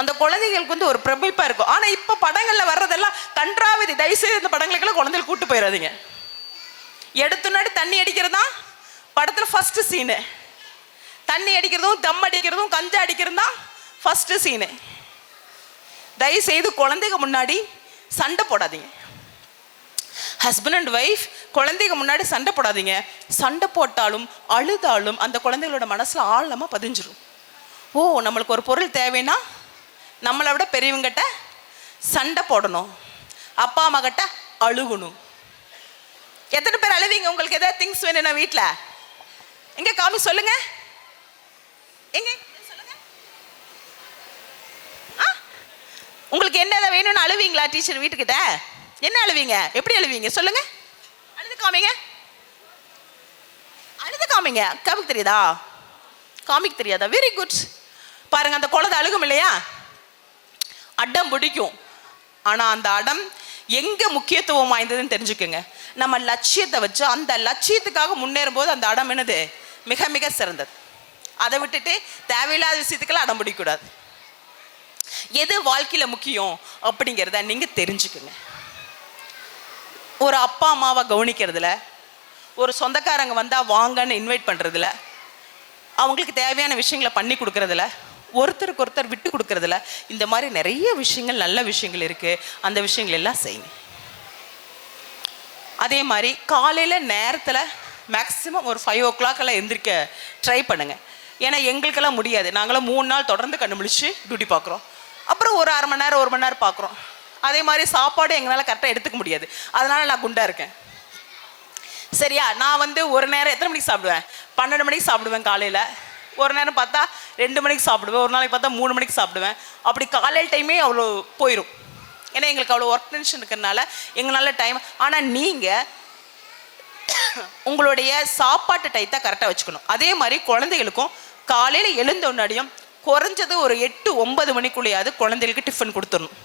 அந்த குழந்தைங்களுக்கு வந்து ஒரு பிரமிப்பா இருக்கும். ஆனா இப்ப படங்கள்ல வர்றதெல்லாம் கன்றாவிதி. தயவுசெய்து இந்த படங்களுக்கெல்லாம் குழந்தைகள் கூட்டு போயிடாதீங்க. எடுத்துனாடி தண்ணி அடிக்கிறதா படத்துல ஃபர்ஸ்ட் சீனு. தண்ணி அடிக்கிறதும் தம் அடிக்கிறதும் கஞ்சா அடிக்கிறதும் தான் ஃபர்ஸ்ட் சீனு. தயவுசெய்து குழந்தைங்க முன்னாடி சண்டை போடாதீங்க. ஹஸ்பண்ட் அண்ட் ஒய்ஃப் குழந்தைங்க முன்னாடி சண்டை போடாதீங்க. சண்டை போட்டாலும் அழுதாலும் அந்த குழந்தைகளோட மனசுல ஆழமா பதிஞ்சிரும். ஓ, நம்மளுக்கு ஒரு பொருள் தேவைன்னா நம்மளை விட பெரியவங்கிட்ட சண்டை போடணும், அப்பா அம்மா கிட்ட அழுகணும். எத்தனை பேர் அழுவீங்க? உங்களுக்கு ஏதாவது திங்ஸ் வேணும்னா வீட்டில் எங்க காமி சொல்லுங்க. எங்க சொல்லுங்க, உங்களுக்கு என்ன வேணும்னு அழுவீங்களா? டீச்சர் வீட்டுக்கிட்ட என்ன அழுவீங்க? எப்படி அழுவீங்க சொல்லுங்க? அழுது காமிங்க, அழுது காமிங்க. காமிக்கு தெரியாதா? காமிக்கு தெரியாதா? Very good. பாருங்க, அந்த குழந்தை அழுகும் இல்லையா? அடம் பிடிக்கும். ஆனா அந்த அடம் எங்க முக்கியத்துவம் வாய்ந்ததுன்னு தெரிஞ்சுக்கோங்க. நம்ம லட்சியத்தை வச்சு அந்த லட்சியத்துக்காக முன்னேறும் போது அந்த அடம் என்னது? மிக மிக சிறந்தது. அதை விட்டுட்டு தேவையில்லாத விஷயத்துக்கெல்லாம் அடம் பிடிக்கக்கூடாது. எது வாழ்க்கையில முக்கியம் அப்படிங்கிறத நீங்க தெரிஞ்சுக்குங்க. ஒரு அப்பா அம்மாவை கவனிக்கிறதுல, ஒரு சொந்தக்காரங்க வந்தா வாங்கன்னு இன்வைட் பண்றதுல, அவங்களுக்கு தேவையான விஷயங்களை பண்ணி கொடுக்கறதுல, ஒருத்தருக்கு ஒருத்தர் விட்டு கொடுக்கறதுல, இந்த மாதிரி நிறைய விஷயங்கள் நல்ல விஷயங்கள் இருக்கு. அந்த விஷயங்கள் எல்லாம் செய்யுங்க. அதே மாதிரி காலையில நேரத்தில் மேக்ஸிமம் ஒரு 5 o'clock எந்திரிக்க ட்ரை பண்ணுங்க. ஏன்னா எங்களுக்கெல்லாம் முடியாது. நாங்களாம் 3 நாள் தொடர்ந்து கண்டுபிடிச்சு டியூட்டி பார்க்குறோம். அப்புறம் ஒரு 1/2 மணி நேரம் 1 மணி நேரம் பார்க்குறோம். அதே மாதிரி சாப்பாடு எங்களால் கரெக்டாக எடுத்துக்க முடியாது. அதனால நான் குண்டா இருக்கேன். சரியா? நான் வந்து ஒரு நேரம் எத்தனை மணிக்கு சாப்பிடுவேன்? 12 மணிக்கு சாப்பிடுவேன் காலையில். ஒரு நேரம் பார்த்தா 2 மணிக்கு சாப்பிடுவேன். ஒரு நாளைக்கு பார்த்தா 3 மணிக்கு சாப்பிடுவேன். அப்படி காலையில் டைமே அவ்வளோ போயிடும். ஏன்னா எங்களுக்கு அவ்வளோ ஒர்க் டென்ஷன் இருக்கிறதுனால எங்களால் டைம். ஆனால் நீங்கள் உங்களுடைய சாப்பாட்டு டைத்தை கரெக்டாக வச்சுக்கணும். அதே மாதிரி குழந்தைகளுக்கும் காலையில் எழுந்த முன்னாடியும் குறைஞ்சது ஒரு 8-9 மணிக்குள்ளேயாவது குழந்தைகளுக்கு டிஃபன் கொடுத்துடணும்.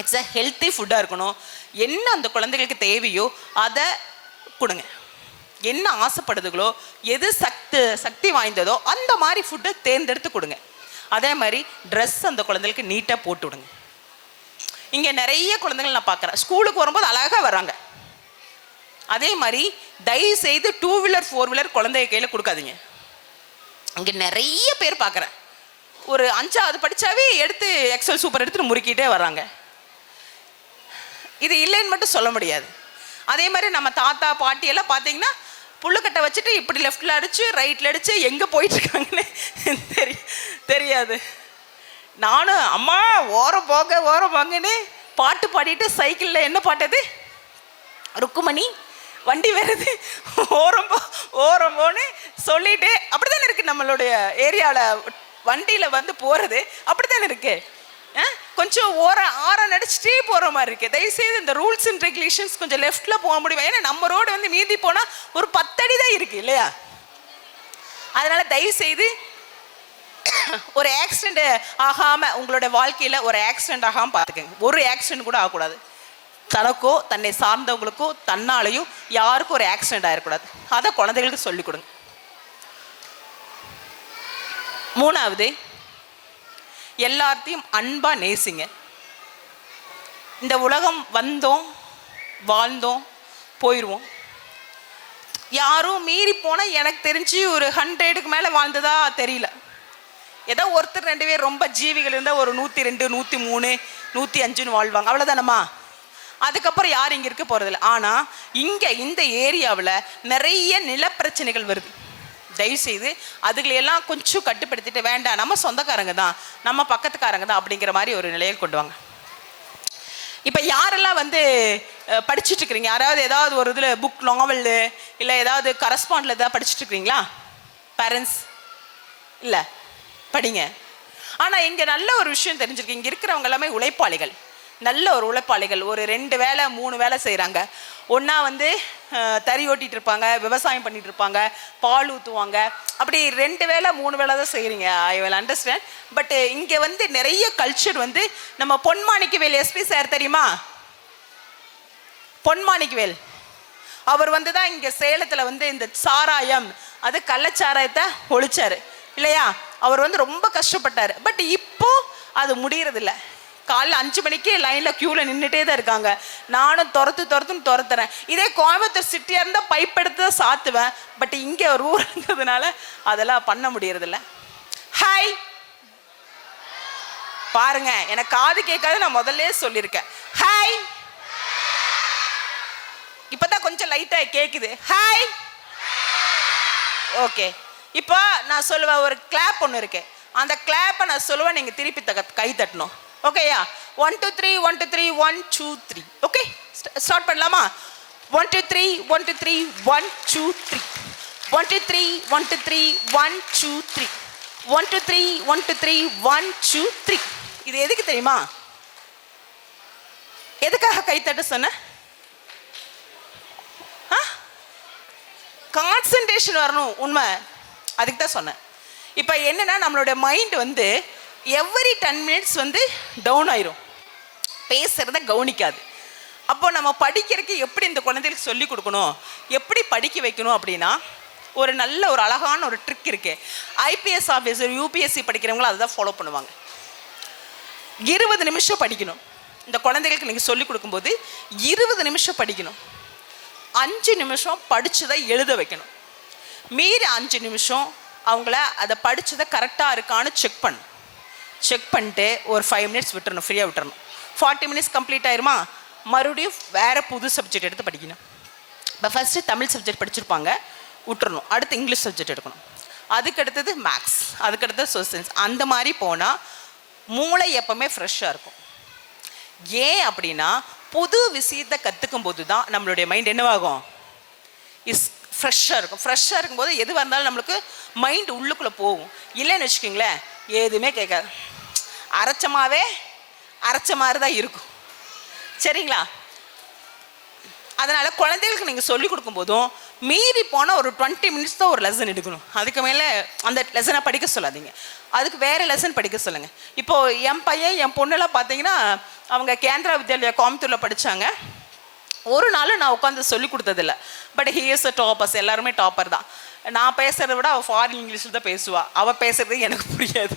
இட்ஸ் அ ஹெல்த்தி ஃபுட்டாக இருக்கணும். என்ன அந்த குழந்தைகளுக்கு தேவையோ அதை கொடுங்க. என்ன ஆசைப்படுதுகளோ, எது சக்தி வாய்ந்ததோ அந்த மாதிரி ஃபுட்டை தேர்ந்தெடுத்து கொடுங்க. அதே மாதிரி ட்ரெஸ் அந்த குழந்தைகளுக்கு நீட்டாக போட்டு விடுங்க. இங்கே நிறைய குழந்தைகள் நான் பார்க்குறேன், ஸ்கூலுக்கு வரும்போது அழகாக வராங்க. அதே மாதிரி தயவு செய்து 2 வீலர் 4 வீலர் குழந்தைய கையில் கொடுக்காதீங்க. இங்கே நிறைய பேர் பார்க்குறேன், ஒரு 5வது படித்தாவே எடுத்து எக்ஸல் சூப்பர் எடுத்துட்டு முறுக்கிட்டே வராங்க. இது இல்லைன்னு மட்டும் சொல்ல முடியாது. அதே மாதிரி நம்ம தாத்தா பாட்டி எல்லாம் பார்த்தீங்கன்னா புல்லுக்கட்டை வச்சுட்டு இப்படி லெஃப்டில் அடிச்சு ரைட்டில் அடிச்சு எங்கே போயிட்டு இருக்காங்கன்னு தெரியாது. நானும் அம்மா ஓரம் போங்கன்னு பாட்டு பாடிட்டு சைக்கிளில் என்ன பாட்டது? ருக்குமணி வண்டி வருது ஓரம்போன்னு சொல்லிட்டு அப்படித்தானே இருக்கு நம்மளுடைய ஏரியாவில் வண்டியில் வந்து போகிறது அப்படித்தானே இருக்கு. கொஞ்சம் ஆரம் நடிச்சுட்டே போகிற மாதிரி இருக்கு. தயவுசெய்து இந்த ரூல்ஸ் அண்ட் ரெகுலேஷன்ஸ் கொஞ்சம் லெஃப்டில் போக முடியும். ஏன்னா நம்ம ரோடு வந்து மீதி போனால் ஒரு 10 அடி தான் இருக்கு இல்லையா? அதனால தயவுசெய்து ஒரு ஆக்சிடென்ட் ஆகாமல் உங்களோட வாழ்க்கையில் ஒரு ஆக்சிடென்ட் ஆகாமல் பார்த்துக்கங்க. ஒரு ஆக்சிடென்ட் கூட ஆகக்கூடாது. தனக்கோ தன்னை சார்ந்தவங்களுக்கோ தன்னாலையும் யாருக்கும் ஒரு ஆக்சிடென்ட் ஆகிடக்கூடாது. அதை குழந்தைகளுக்கு சொல்லிக் கொடுங்க. 3வது, எல்லாத்தையும் அன்பா நேசிங்க. இந்த உலகம் வந்தோம் வாழ்ந்தோம் போயிடுவோம். யாரும் மீறி போனால் எனக்கு தெரிஞ்சு ஒரு 100க்கு மேலே வாழ்ந்ததா தெரியல. ஏதோ ஒருத்தர் 2 பேர் ரொம்ப ஜீவிகள் இருந்தால் ஒரு 102 103 105 வாழ்வாங்க, அவ்வளோதானம்மா. அதுக்கப்புறம் யாரும் இங்கே இருக்க போகிறதில்ல. ஆனால் இங்கே இந்த ஏரியாவில் நிறைய நிலப்பிரச்சனைகள் வருது. தயவுசெய்து அதுகளையெல்லாம் கொஞ்சம் கட்டுப்படுத்திட்டு, வேண்டாம் நம்ம சொந்தக்காரங்க தான், நம்ம பக்கத்துக்காரங்க தான் அப்படிங்கிற மாதிரி ஒரு நிலையை கொண்டு வாங்க. இப்போ யாரெல்லாம் வந்து படிச்சுட்டு இருக்கிறீங்க, யாராவது ஏதாவது ஒரு இதில் புக் நாவல் இல்லை ஏதாவது கரஸ்பாண்டில் ஏதாவது படிச்சுட்டு இருக்கிறீங்களா? பேரண்ட்ஸ் இல்லை, படிங்க. ஆனால் இங்கே நல்ல ஒரு விஷயம் தெரிஞ்சிருக்கு. இங்கே இருக்கிறவங்க எல்லாமே உழைப்பாளிகள், நல்ல ஒரு உழைப்பாளிகள். ஒரு 2 வேலை 3 வேலை செய்கிறாங்க. ஒன்றா வந்து தறி ஓட்டிகிட்டு இருப்பாங்க, விவசாயம் பண்ணிட்டு இருப்பாங்க, பால் ஊற்றுவாங்க. அப்படி 2 வேலை 3 வேலை தான் செய்கிறீங்க. I will understand. பட் இங்கே வந்து நிறைய கல்ச்சர் வந்து நம்ம பொன்மாணிக்கவேல் எஸ்பி சார் தெரியுமா? பொன்மாணிக்கவேல் அவர் வந்து தான் இங்கே சேலத்தில் வந்து இந்த சாராயம், அது கள்ளச்சாராயத்தை ஒழிச்சார் இல்லையா? அவர் வந்து ரொம்ப கஷ்டப்பட்டார். பட் இப்போ அது முடியறதில்ல. காலைல 5 மணிக்கு லைனில் க்யூவில் நின்றுட்டே தான் இருக்காங்க. நானும் துரத்துறேன். இதே கோயம்புத்தூர் சிட்டியாக இருந்தால் பைப் எடுத்து தான் சாத்துவேன். பட் இங்கே ஒரு ஊர் இருந்ததுனால அதெல்லாம் பண்ண முடியறதில்ல. ஹாய் பாருங்க, எனக்கு காது கேட்காது, நான் முதல்ல சொல்லியிருக்கேன். ஹாய், இப்போதான் கொஞ்சம் லைட்டாக கேட்குது. Hi, okay. இப்போ நான் சொல்லுவேன், ஒரு கிளாப் ஒன்று இருக்கு, அந்த கிளாப்பை நான் சொல்லுவேன், நீங்கள் திருப்பி கை தட்டணும். ஓகேயா? 1 2 3 1 2 3 1 2 3. ஓகே, ஸ்டார்ட் பண்ணலாமா? 1 2 3 1 2 3 1 2 3 1 2 3 1 2 3 1 2 3 1 2 3 1 2 3 1 2 3. இது எதுக்கு தெரியுமா? எதுக்காக கை தட்ட சொன்ன? கான்சன்ட்ரேஷன் வரணும், உண்மை, அதுக்கு தான் சொன்னேன். இப்போ என்னன்னா, நம்மளுடைய மைண்ட் வந்து எவ்ரி 10 மினிட்ஸ் வந்து டவுன் ஆயிரும், பேசுறத கவனிக்காது. அப்போ நம்ம படிக்கிறதுக்கு எப்படி இந்த குழந்தைகளுக்கு சொல்லி கொடுக்கணும், எப்படி படிக்க வைக்கணும் அப்படின்னா, ஒரு நல்ல ஒரு அழகான ஒரு ட்ரிக் இருக்கு. ஐபிஎஸ் ஆஃபீஸர் யூபிஎஸ்சி படிக்கிறவங்களும் அதை தான் ஃபாலோ பண்ணுவாங்க. 20 நிமிஷம் படிக்கணும். இந்த குழந்தைகளுக்கு நீங்கள் சொல்லி கொடுக்கும்போது 20 நிமிஷம் படிக்கணும். 5 நிமிஷம் படிச்சதை எழுத வைக்கணும். மீறி 5 நிமிஷம் அவங்கள அதை படிச்சதை கரெக்டாக இருக்கான்னு செக் பண்ணிட்டு ஒரு 5 மினிட்ஸ் விட்டுறணும், ஃப்ரீயாக விட்டுறணும். 40 மினிட்ஸ் கம்ப்ளீட் ஆயிருமா? மறுபடியும் வேறு புது சப்ஜெக்ட் எடுத்து படிக்கணும். இப்போ ஃபஸ்ட்டு தமிழ் சப்ஜெக்ட் படிச்சிருப்பாங்க, விட்டுறணும். அடுத்து இங்கிலீஷ் சப்ஜெக்ட் எடுக்கணும். அதுக்கடுத்தது மேக்ஸ், அதுக்கடுத்தது சோசியல் சயின்ஸ். அந்த மாதிரி போனால் மூளை எப்பவுமே ஃப்ரெஷ்ஷாக இருக்கும். ஏன் அப்படின்னா, புது விஷயத்தை கற்றுக்கும் போது தான் நம்மளுடைய மைண்ட் என்னவாகும்? ஃப்ரெஷ்ஷாக இருக்கும். ஃப்ரெஷ்ஷாக இருக்கும்போது எதுவாக இருந்தாலும் நம்மளுக்கு மைண்ட் உள்ளுக்குள்ளே போகும். இல்லைன்னு வச்சுக்கோங்களேன், எதுவுமே கேட்காது, அரைச்ச மாதிரி தான் இருக்கும். சரிங்களா? அதனால் குழந்தைகளுக்கு நீங்கள் சொல்லிக் கொடுக்கும்போதும் மீறி போனால் ஒரு 20 மினிட்ஸ் தான் ஒரு லெசன் எடுக்கணும். அதுக்கு மேலே அந்த லெசனை படிக்க சொல்லாதீங்க, அதுக்கு வேறு லெசன் படிக்க சொல்லுங்கள். இப்போது என் பையன் என் பொண்ணெல்லாம் பார்த்தீங்கன்னா, அவங்க கேந்திரா வித்யாலயா கோயம்புத்தூரில் படித்தாங்க. ஒரு நாள் நான் உட்காந்து சொல்லி கொடுத்ததில்ல. But he is a toppers, எல்லாருமே டாப்பர் தான். நான் பேசுகிறத விட அவள் ஃபாரின் இங்கிலீஷில் தான் பேசுவாள். அவள் பேசுகிறது எனக்கு புரியாது.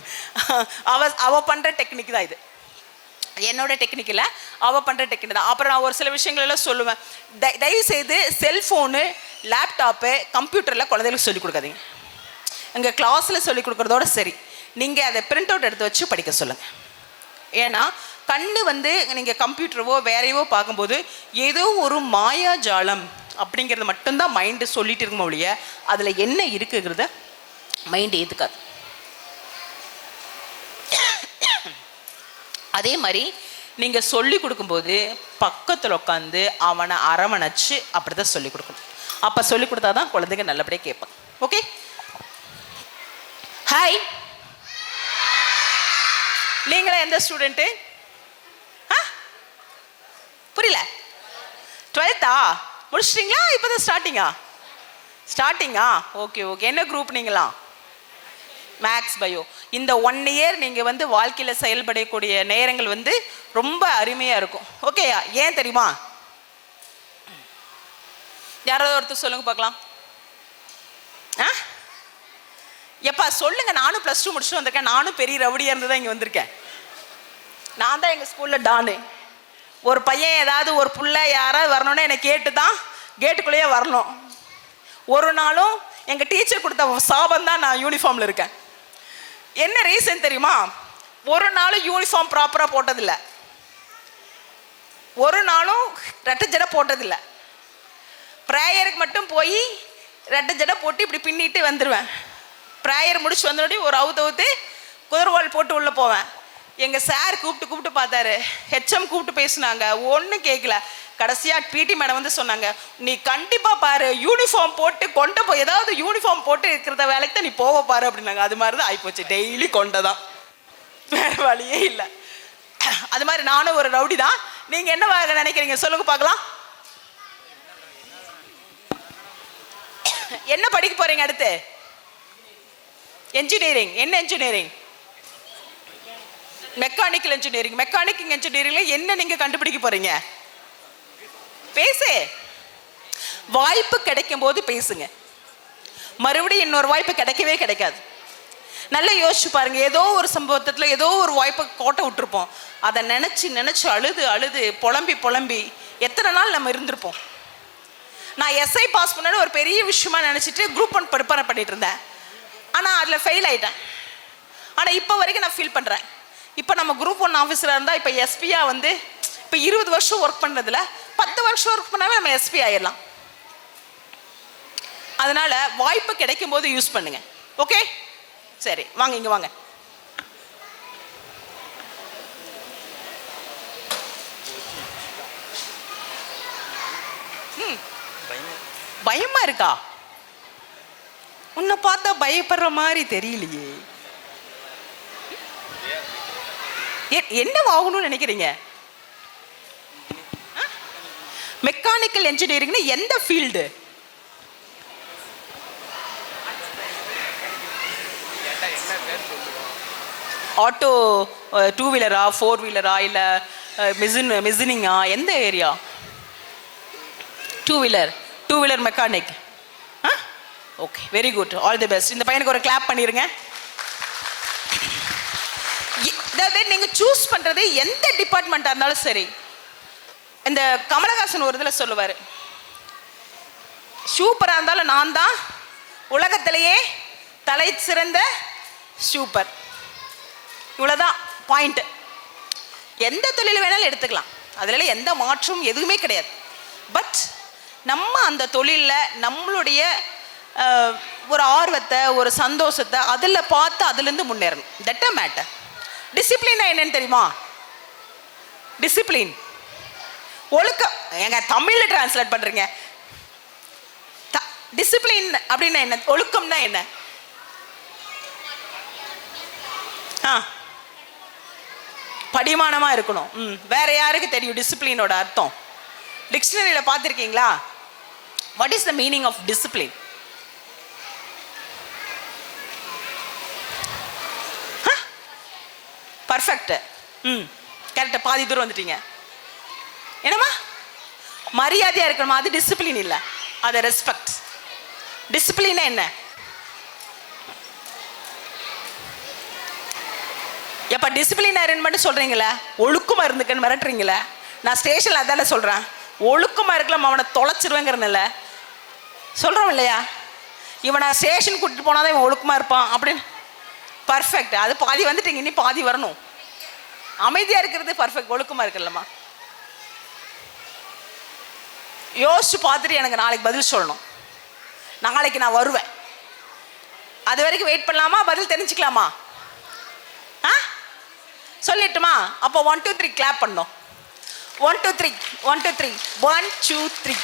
அவள் பண்ணுற டெக்னிக் தான் இது, என்னோட டெக்னிக் இல்லை, அவள் பண்ணுற டெக்னிக் தான். அப்புறம் நான் ஒரு சில விஷயங்களெல்லாம் சொல்லுவேன். தயவுசெய்து செல்ஃபோனு, லேப்டாப்பு, கம்ப்யூட்டரில் குழந்தைகளுக்கு சொல்லிக் கொடுக்காதீங்க. எங்கள் கிளாஸில் சொல்லிக் கொடுக்குறதோட சரி, நீங்கள் அதை பிரிண்ட் அவுட் எடுத்து வச்சு படிக்க சொல்லுங்கள். ஏன்னா கண்ணு வந்து நீங்கள் கம்ப்யூட்டரவோ வேறையவோ பார்க்கும்போது ஏதோ ஒரு மாயாஜாலம் அப்படிங்கிறது மட்டும்தான் மைண்டு சொல்லிட்டு இருக்குமோ ஒழிய அதில் என்ன இருக்குங்கிறத மைண்டு ஏற்றுக்காது. அதே மாதிரி நீங்கள் சொல்லி கொடுக்கும்போது பக்கத்தில் உட்காந்து அவனை அரவணைச்சு அப்படி தான் சொல்லிக் கொடுக்கணும். அப்போ சொல்லிக் கொடுத்தா தான் குழந்தைங்க நல்லபடியாக கேட்பாங்க. Okay, hi. நீங்களே எந்த ஸ்டூடெண்ட்டு? புரியல. 12th முடிச்சிட்டிங்களா? இப்போ தான் ஸ்டார்டிங்கா? Okay okay. என்ன குரூப் நீங்களா? Maths bio. இந்த 1 year நீங்கள் வந்து வாழ்க்கையில் செயல்படக்கூடிய நேரங்கள் வந்து ரொம்ப அருமையாக இருக்கும். ஓகே, ஏன் தெரியுமா? யாராவது ஒருத்தர் சொல்லுங்க பார்க்கலாம். எப்பா சொல்லுங்க. நானும் +2 முடிச்சுட்டு வந்திருக்கேன். நானும் பெரிய ரவுடியாக இருந்து தான் இங்கே வந்திருக்கேன். நான் தான் எங்கள் ஸ்கூலில் டானு. ஒரு பையன் ஏதாவது ஒரு புள்ள யாராவது வரணும்னா என்னை கேட்டு தான் கேட்டுக்குள்ளேயே வரணும். ஒரு நாளும் எங்கள் டீச்சர் கொடுத்த சாபம் தான் நான் யூனிஃபார்மில் இருக்கேன். என்ன ரீசன் தெரியுமா? ஒரு நாளும் யூனிஃபார்ம் ப்ராப்பராக போட்டதில்லை, ஒரு நாளும் ரெட்டை ஜடை போட்டதில்லை. ப்ரேயருக்கு மட்டும் போய் ரெட்டை ஜடை போட்டு இப்படி பின்னிட்டு வந்துடுவேன். ப்ரேயர் முடிச்சு வந்தோடனே ஒரு அவுத்து குதிரவால் போட்டு உள்ளே போவேன். எங்கள் சார் கூப்பிட்டு பார்த்தாரு, ஹெச்எம் கூப்பிட்டு பேசினாங்க, ஒன்றும் கேட்கல. கடைசியாக பிடி மேடம் வந்து சொன்னாங்க, நீ கண்டிப்பாக பாரு யூனிஃபார்ம் போட்டு கொண்டு போய் ஏதாவது யூனிஃபார்ம் போட்டு இருக்கிறத வேலைக்கு தான் நீ போக பாரு அப்படின்னாங்க. அது மாதிரி தான் ஆகிப்போச்சு. டெய்லி கொண்டதான், வேறு வழியே இல்லை. அது மாதிரி நானும் ஒரு ரவுடி தான். நீங்கள் என்ன நினைக்கிறீங்க சொல்லுங்க பார்க்கலாம். என்ன படிக்க போறீங்க அடுத்து? என்ஜினியரிங். என்ன என்ஜினியரிங்? Mechanical engineering. மெக்கானிக்கல் இன்ஜினியரிங்ல என்ன நீங்க கண்டுபிடிக்க போறீங்க? பேசு. வாய்ப்பு கிடைக்கும் போது பேசுங்க. மறுபடியும் இன்னொரு வாய்ப்பு கிடைக்கவே கிடைக்காது. நல்லா யோசிச்சு பாருங்க. ஏதோ ஒரு சம்பவத்தில் ஏதோ ஒரு வாய்ப்பை கோட்டை விட்டுருப்போம். அதை நினச்சி அழுது புலம்பி எத்தனை நாள் நம்ம இருந்திருப்போம். நான் எஸ்ஐ பாஸ் பண்ணு ஒரு பெரிய விஷயமா நினச்சிட்டு குரூப் 1 ப்ரிப்பேர் பண்ணிட்டு இருந்தேன். ஆனால் அதில் ஃபெயில் ஆகிட்டேன். ஆனால் இப்போ வரைக்கும் நான் ஃபீல் பண்ணுறேன். இப்போ நம்ம குரூப் 1 ஆஃபீஸராக இருந்தால் இப்போ எஸ்பியாக வந்து இப்போ 20 வருஷம் ஒர்க் பண்ணுறதுல 10 வருஷம் ஒர்க் பண்ணாவே நம்ம எஸ்பி ஆயிடலாம். அதனால வாய்ப்பு கிடைக்கும் போது யூஸ் பண்ணுங்க. ஓகே, சரி வாங்க இங்கே வாங்க. பயமா இருக்கா? உன்னை பார்த்தா பயப்படுற மாதிரி தெரியலையே. என்ன ஆகணும்னு நினைக்கிறீங்க? மெக்கானிக்கல் இன்ஜினியரிங்னா எந்த ஃபீல்டு? ஆட்டோ 2 வீலரா 4 வீலரா இல்லை மிஷினிங்கா? எந்த area? 2 wheeler mechanic. Okay, very good, all the best. இந்த பையனுக்கு ஒரு கிளாப் பண்ணிருங்க. நீங்கள் சூஸ் பண்ணுறது எந்த டிபார்ட்மெண்ட்டாக இருந்தாலும் சரி. இந்த கமலஹாசன் ஒரு இதில் சொல்லுவார், சூப்பராக இருந்தாலும் நான் தான் உலகத்திலேயே தலை சிறந்த சூப்பர். இவ்வளோதான் பாயிண்ட்டு. எந்த தொழில் வேணாலும் எடுத்துக்கலாம், அதில் எந்த மாற்றமும் எதுவுமே கிடையாது. பட் நம்ம அந்த தொழிலில் நம்மளுடைய ஒரு ஆர்வத்தை ஒரு சந்தோஷத்தை அதில் பார்த்து அதுலேருந்து முன்னேறணும். That a matter. டிசிப்ளினா என்னன்னு தெரியுமா? டிசிப்ளின் ஒழுக்கம். எங்க தமிழில் டிரான்ஸ்லேட் பண்ணுறீங்க. டிசிப்ளின் அப்படின்னா என்ன? ஒழுக்கம்னா என்ன? படிமானமாக இருக்கணும். வேற யாருக்கு தெரியும் டிசிப்ளினோட அர்த்தம்? டிக்ஷனரியில் பார்த்துருக்கீங்களா? What is the meaning of discipline? Perfect. கரெக்டாக பாதி தூரம் வந்துட்டீங்க. என்னம்மா? மரியாதையாக இருக்கணுமா? அது டிசிப்ளின் இல்லை, அது ரெஸ்பெக்ட். டிசிப்ளினா என்ன? எப்போ டிசிப்ளினா இருன்னு மட்டும் சொல்கிறீங்களே, ஒழுக்கமாக இருந்துக்கன்னு மிரட்டுறீங்களே. நான் ஸ்டேஷனில் அதானே சொல்கிறேன், ஒழுக்கமாக இருக்கலாம் அவனை தொலைச்சிருவேங்கிறனில்ல சொல்கிறோம் இல்லையா? இவனை ஸ்டேஷன் கூட்டிகிட்டு போனால் தான் இவன் ஒழுக்கமாக இருப்பான் அப்படின்னு. பர்ஃபெக்ட். அது பாதி வந்துட்டீங்க, இனி பாதி வரணும். அமைதியாக இருக்கிறது பர்ஃபெக்ட், ஒழுக்கமாக இருக்குல்லம்மா. யோசிச்சு பார்த்துட்டு எனக்கு நாளைக்கு பதில் சொல்லணும். நாளைக்கு நான் வருவேன். அது வரைக்கும் வெயிட் பண்ணலாமா? பதில் தெரிஞ்சுக்கலாமா? சொல்லிட்டுமா? அப்போ 1 2 3 கிளாப் பண்ணோம். 1 2 3 1 2 3 1 2 3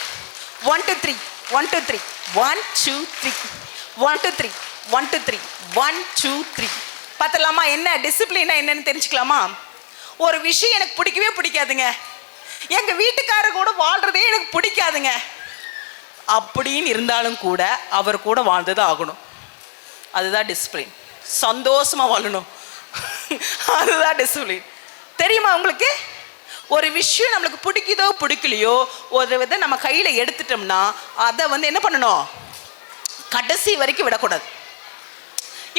1 2 3 1 2 3 1 2 3 1 2 3 1 2 3 1 2 3. பார்த்துடலாமா? என்ன டிசிப்ளினா என்னன்னு தெரிஞ்சுக்கலாமா? ஒரு விஷயம் எனக்கு பிடிக்கவே பிடிக்காதுங்க, எங்க வீட்டுக்காரர் கூட வாழ்றதே எனக்கு பிடிக்காதுங்க அப்படின்னு இருந்தாலும் கூட அவர் கூட வாழ்ந்துதான் ஆகணும். அதுதான் டிசிப்ளின். சந்தோஷமா வாழணும். அதுதான் டிசிப்ளின். தெரியுமா உங்களுக்கு? ஒரு விஷயம் நம்மளுக்கு பிடிக்குதோ பிடிக்கலையோ ஒரு வித நம்ம கையில எடுத்துட்டோம்னா அதை வந்து என்ன பண்ணணும்? கடைசி வரைக்கும் விடக்கூடாது.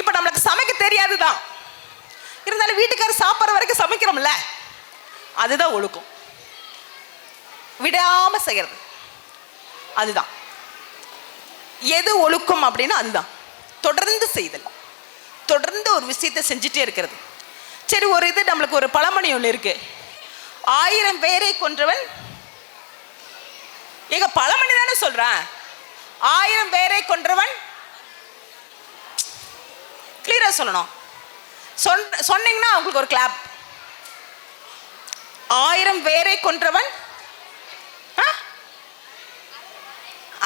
இப்ப நம்மளுக்கு சமைக்க தெரியாதுதான், இருந்தாலும் வீட்டுக்காரர் சாப்பிட்ற வரைக்கும் சமைக்கிறோம்ல, அதுதான் ஒழுக்கம். விடாம செய்யறது அதுதான். எது ஒழுக்கம் அப்படின்னா அதுதான் தொடர்ந்து செய்தல், தொடர்ந்து ஒரு விஷயத்தை செஞ்சுட்டே இருக்கிறது. சரி, ஒரு இது நம்மளுக்கு ஒரு பழமொழி ஒன்று இருக்கு, 1000 பேரை கொன்றவன், எங்க பழமொழி தானே சொல்றேன், 1000 பேரை கொன்றவன். கிளியரா சொல்லணும். சொன்னீங்கன்னா உங்களுக்கு ஒரு கிளாப். 1000 பேரை கொன்றவன்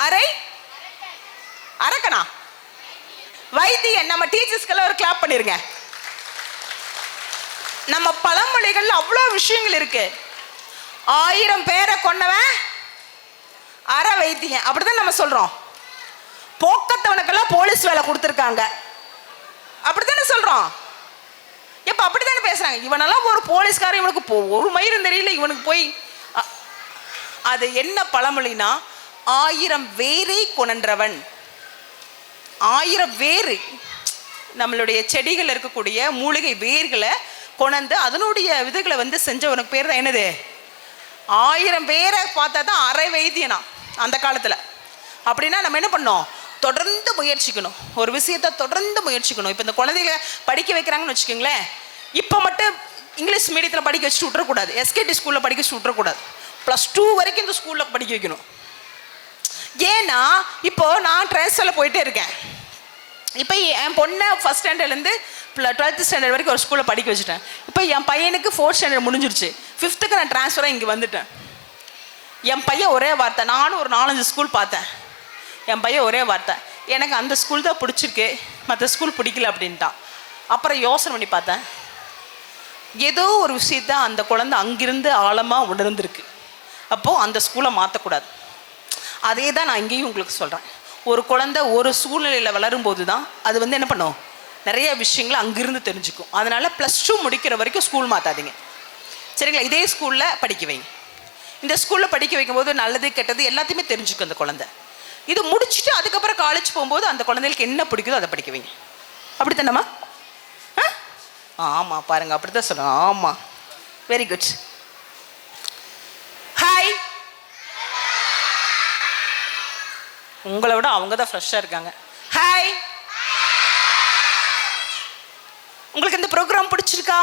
அரை அரக்கனா வைத்தியன். நம்ம டீச்சர்ஸ்க்கெல்லாம் ஒரு கிளாப் பண்ணிருங்க. நம்ம பழமொழிகள்ல அவ்வளோ விஷயங்கள் இருக்கு. 1000 பேரை கொன்னவன் அரை வைத்தியன், அப்படிதான் நம்ம சொல்றோம். போக்கத்தவனுக்கெல்லாம் போலீஸ் வேலை கொடுத்துருக்காங்க, அப்படித்தானே சொல்றோம். இப்ப அப்படித்தானே பேசுறாங்க. இவனெல்லாம் ஒரு போலீஸ்காரன், இவனுக்கு ஒரு மயிரும் தெரியல, இவனுக்கு போய் அது என்ன பழமொழினா 1000 வேரை கொன்றவன். 1000 வேறு நம்மளுடைய செடிகள் இருக்கக்கூடிய மூலிகை வேர்களை கொண்டு அதனுடைய விதைகளை வந்து செஞ்சவனுக்கு பேர் தான் என்னது? 1000 பேரை பார்த்தா தான் அரை வைத்தியனா அந்த காலத்துல. அப்படின்னா நம்ம என்ன பண்ணோம்? தொடர்ந்து முயற்சிக்கணும், ஒரு விஷயத்தை தொடர்ந்து முயற்சிக்கணும். இப்போ இந்த குழந்தைகளை படிக்க வைக்கிறாங்கன்னு வச்சுக்கோங்களேன், இப்போ மட்டும் இங்கிலீஷ் மீடியத்தில் படிக்க வச்சுட்டு விட்டுறக்கூடாது, எஸ்கேடி ஸ்கூலில் படிக்க வச்சுட்டு விட்டுறக்கூடாது, +2 வரைக்கும் இந்த ஸ்கூலில் படிக்க வைக்கணும். ஏன்னா இப்போ நான் ட்ரான்ஸ்ஃபரில் போயிட்டே இருக்கேன். இப்போ என் பொண்ணை 1st ஸ்டாண்டர்ட்லேருந்து 12th ஸ்டாண்டர்ட் வரைக்கும் ஒரு ஸ்கூலில் படிக்க வச்சுட்டேன். இப்போ என் பையனுக்கு 4th ஸ்டாண்டர்ட் முடிஞ்சிருச்சு, 5th நான் ட்ரான்ஸ்ஃபராக இங்கே வந்துட்டேன். என் பையன் ஒரே வார்த்தை, நானும் ஒரு 4-5 ஸ்கூல் பார்த்தேன், என் பையன் ஒரே வார்த்தை, எனக்கு அந்த ஸ்கூல் தான் பிடிச்சிருக்கு, மற்ற ஸ்கூல் பிடிக்கல அப்படின்ட்டான். அப்புறம் யோசனை பண்ணி பார்த்தேன், ஏதோ ஒரு விஷயத்த அந்த குழந்தை அங்கிருந்து ஆழமாக உணர்ந்திருக்கு. அப்போது அந்த ஸ்கூலை மாற்றக்கூடாது. அதே தான் நான் இங்கேயும் உங்களுக்கு சொல்கிறேன். ஒரு குழந்தை ஒரு சூழ்நிலையில் வளரும்போது தான் அது வந்து என்ன பண்ணும்? நிறைய விஷயங்களை அங்கிருந்து தெரிஞ்சுக்கும். அதனால் +2 முடிக்கிற வரைக்கும் ஸ்கூல் மாற்றாதீங்க, சரிங்களா? இதே ஸ்கூலில் படிக்க வைங்க. இந்த ஸ்கூலில் படிக்க வைக்கும்போது நல்லது கெட்டது எல்லாத்தையுமே தெரிஞ்சுக்கும் அந்த குழந்தை. இது முடிச்சுட்டு அதுக்கப்புறம் காலேஜ் போகும்போது அந்த குழந்தைகளுக்கு என்ன பிடிக்குதோ அதை படிக்க வைங்க. அப்படித்தானம்மா? ஆமாம், பாருங்க, அப்படித்தான் சொல்லுங்க. ஆமாம், வெரி குட். ஹாய். உங்களை விட அவங்க தான் ஃப்ரெஷ்ஷாக இருக்காங்க. ஹாய். உங்களுக்கு இந்த ப்ரோக்ராம் பிடிச்சிருக்கா?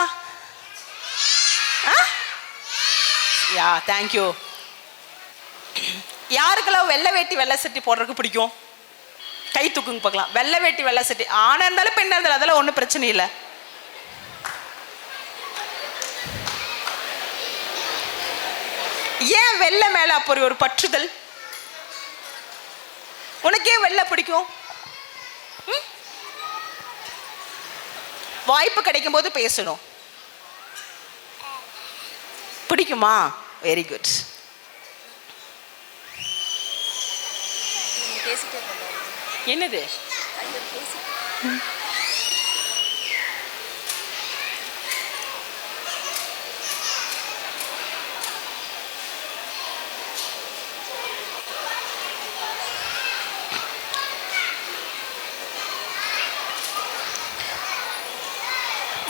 யா, தேங்க்யூ. யாருக்கெல்லாம் வெள்ளை வேட்டி வெள்ளை சட்டி போடுறதுக்கு பிடிக்கும்? கை தூக்குங்க பார்க்கலாம். வெள்ளை வேட்டி வெள்ளை சட்டி, ஆணா இருந்தாலும் பெண்ணா இருந்தாலும் அதெல்லாம் ஒன்றும் பிரச்சனை இல்லை. ஏன் வெள்ளை மேல அப்போ ஒரு பற்றுதல்? உனக்கே வெள்ளை பிடிக்கும்? வாய்ப்பு கிடைக்கும் போது பேசணும். பிடிக்குமா? Very good. என்னது?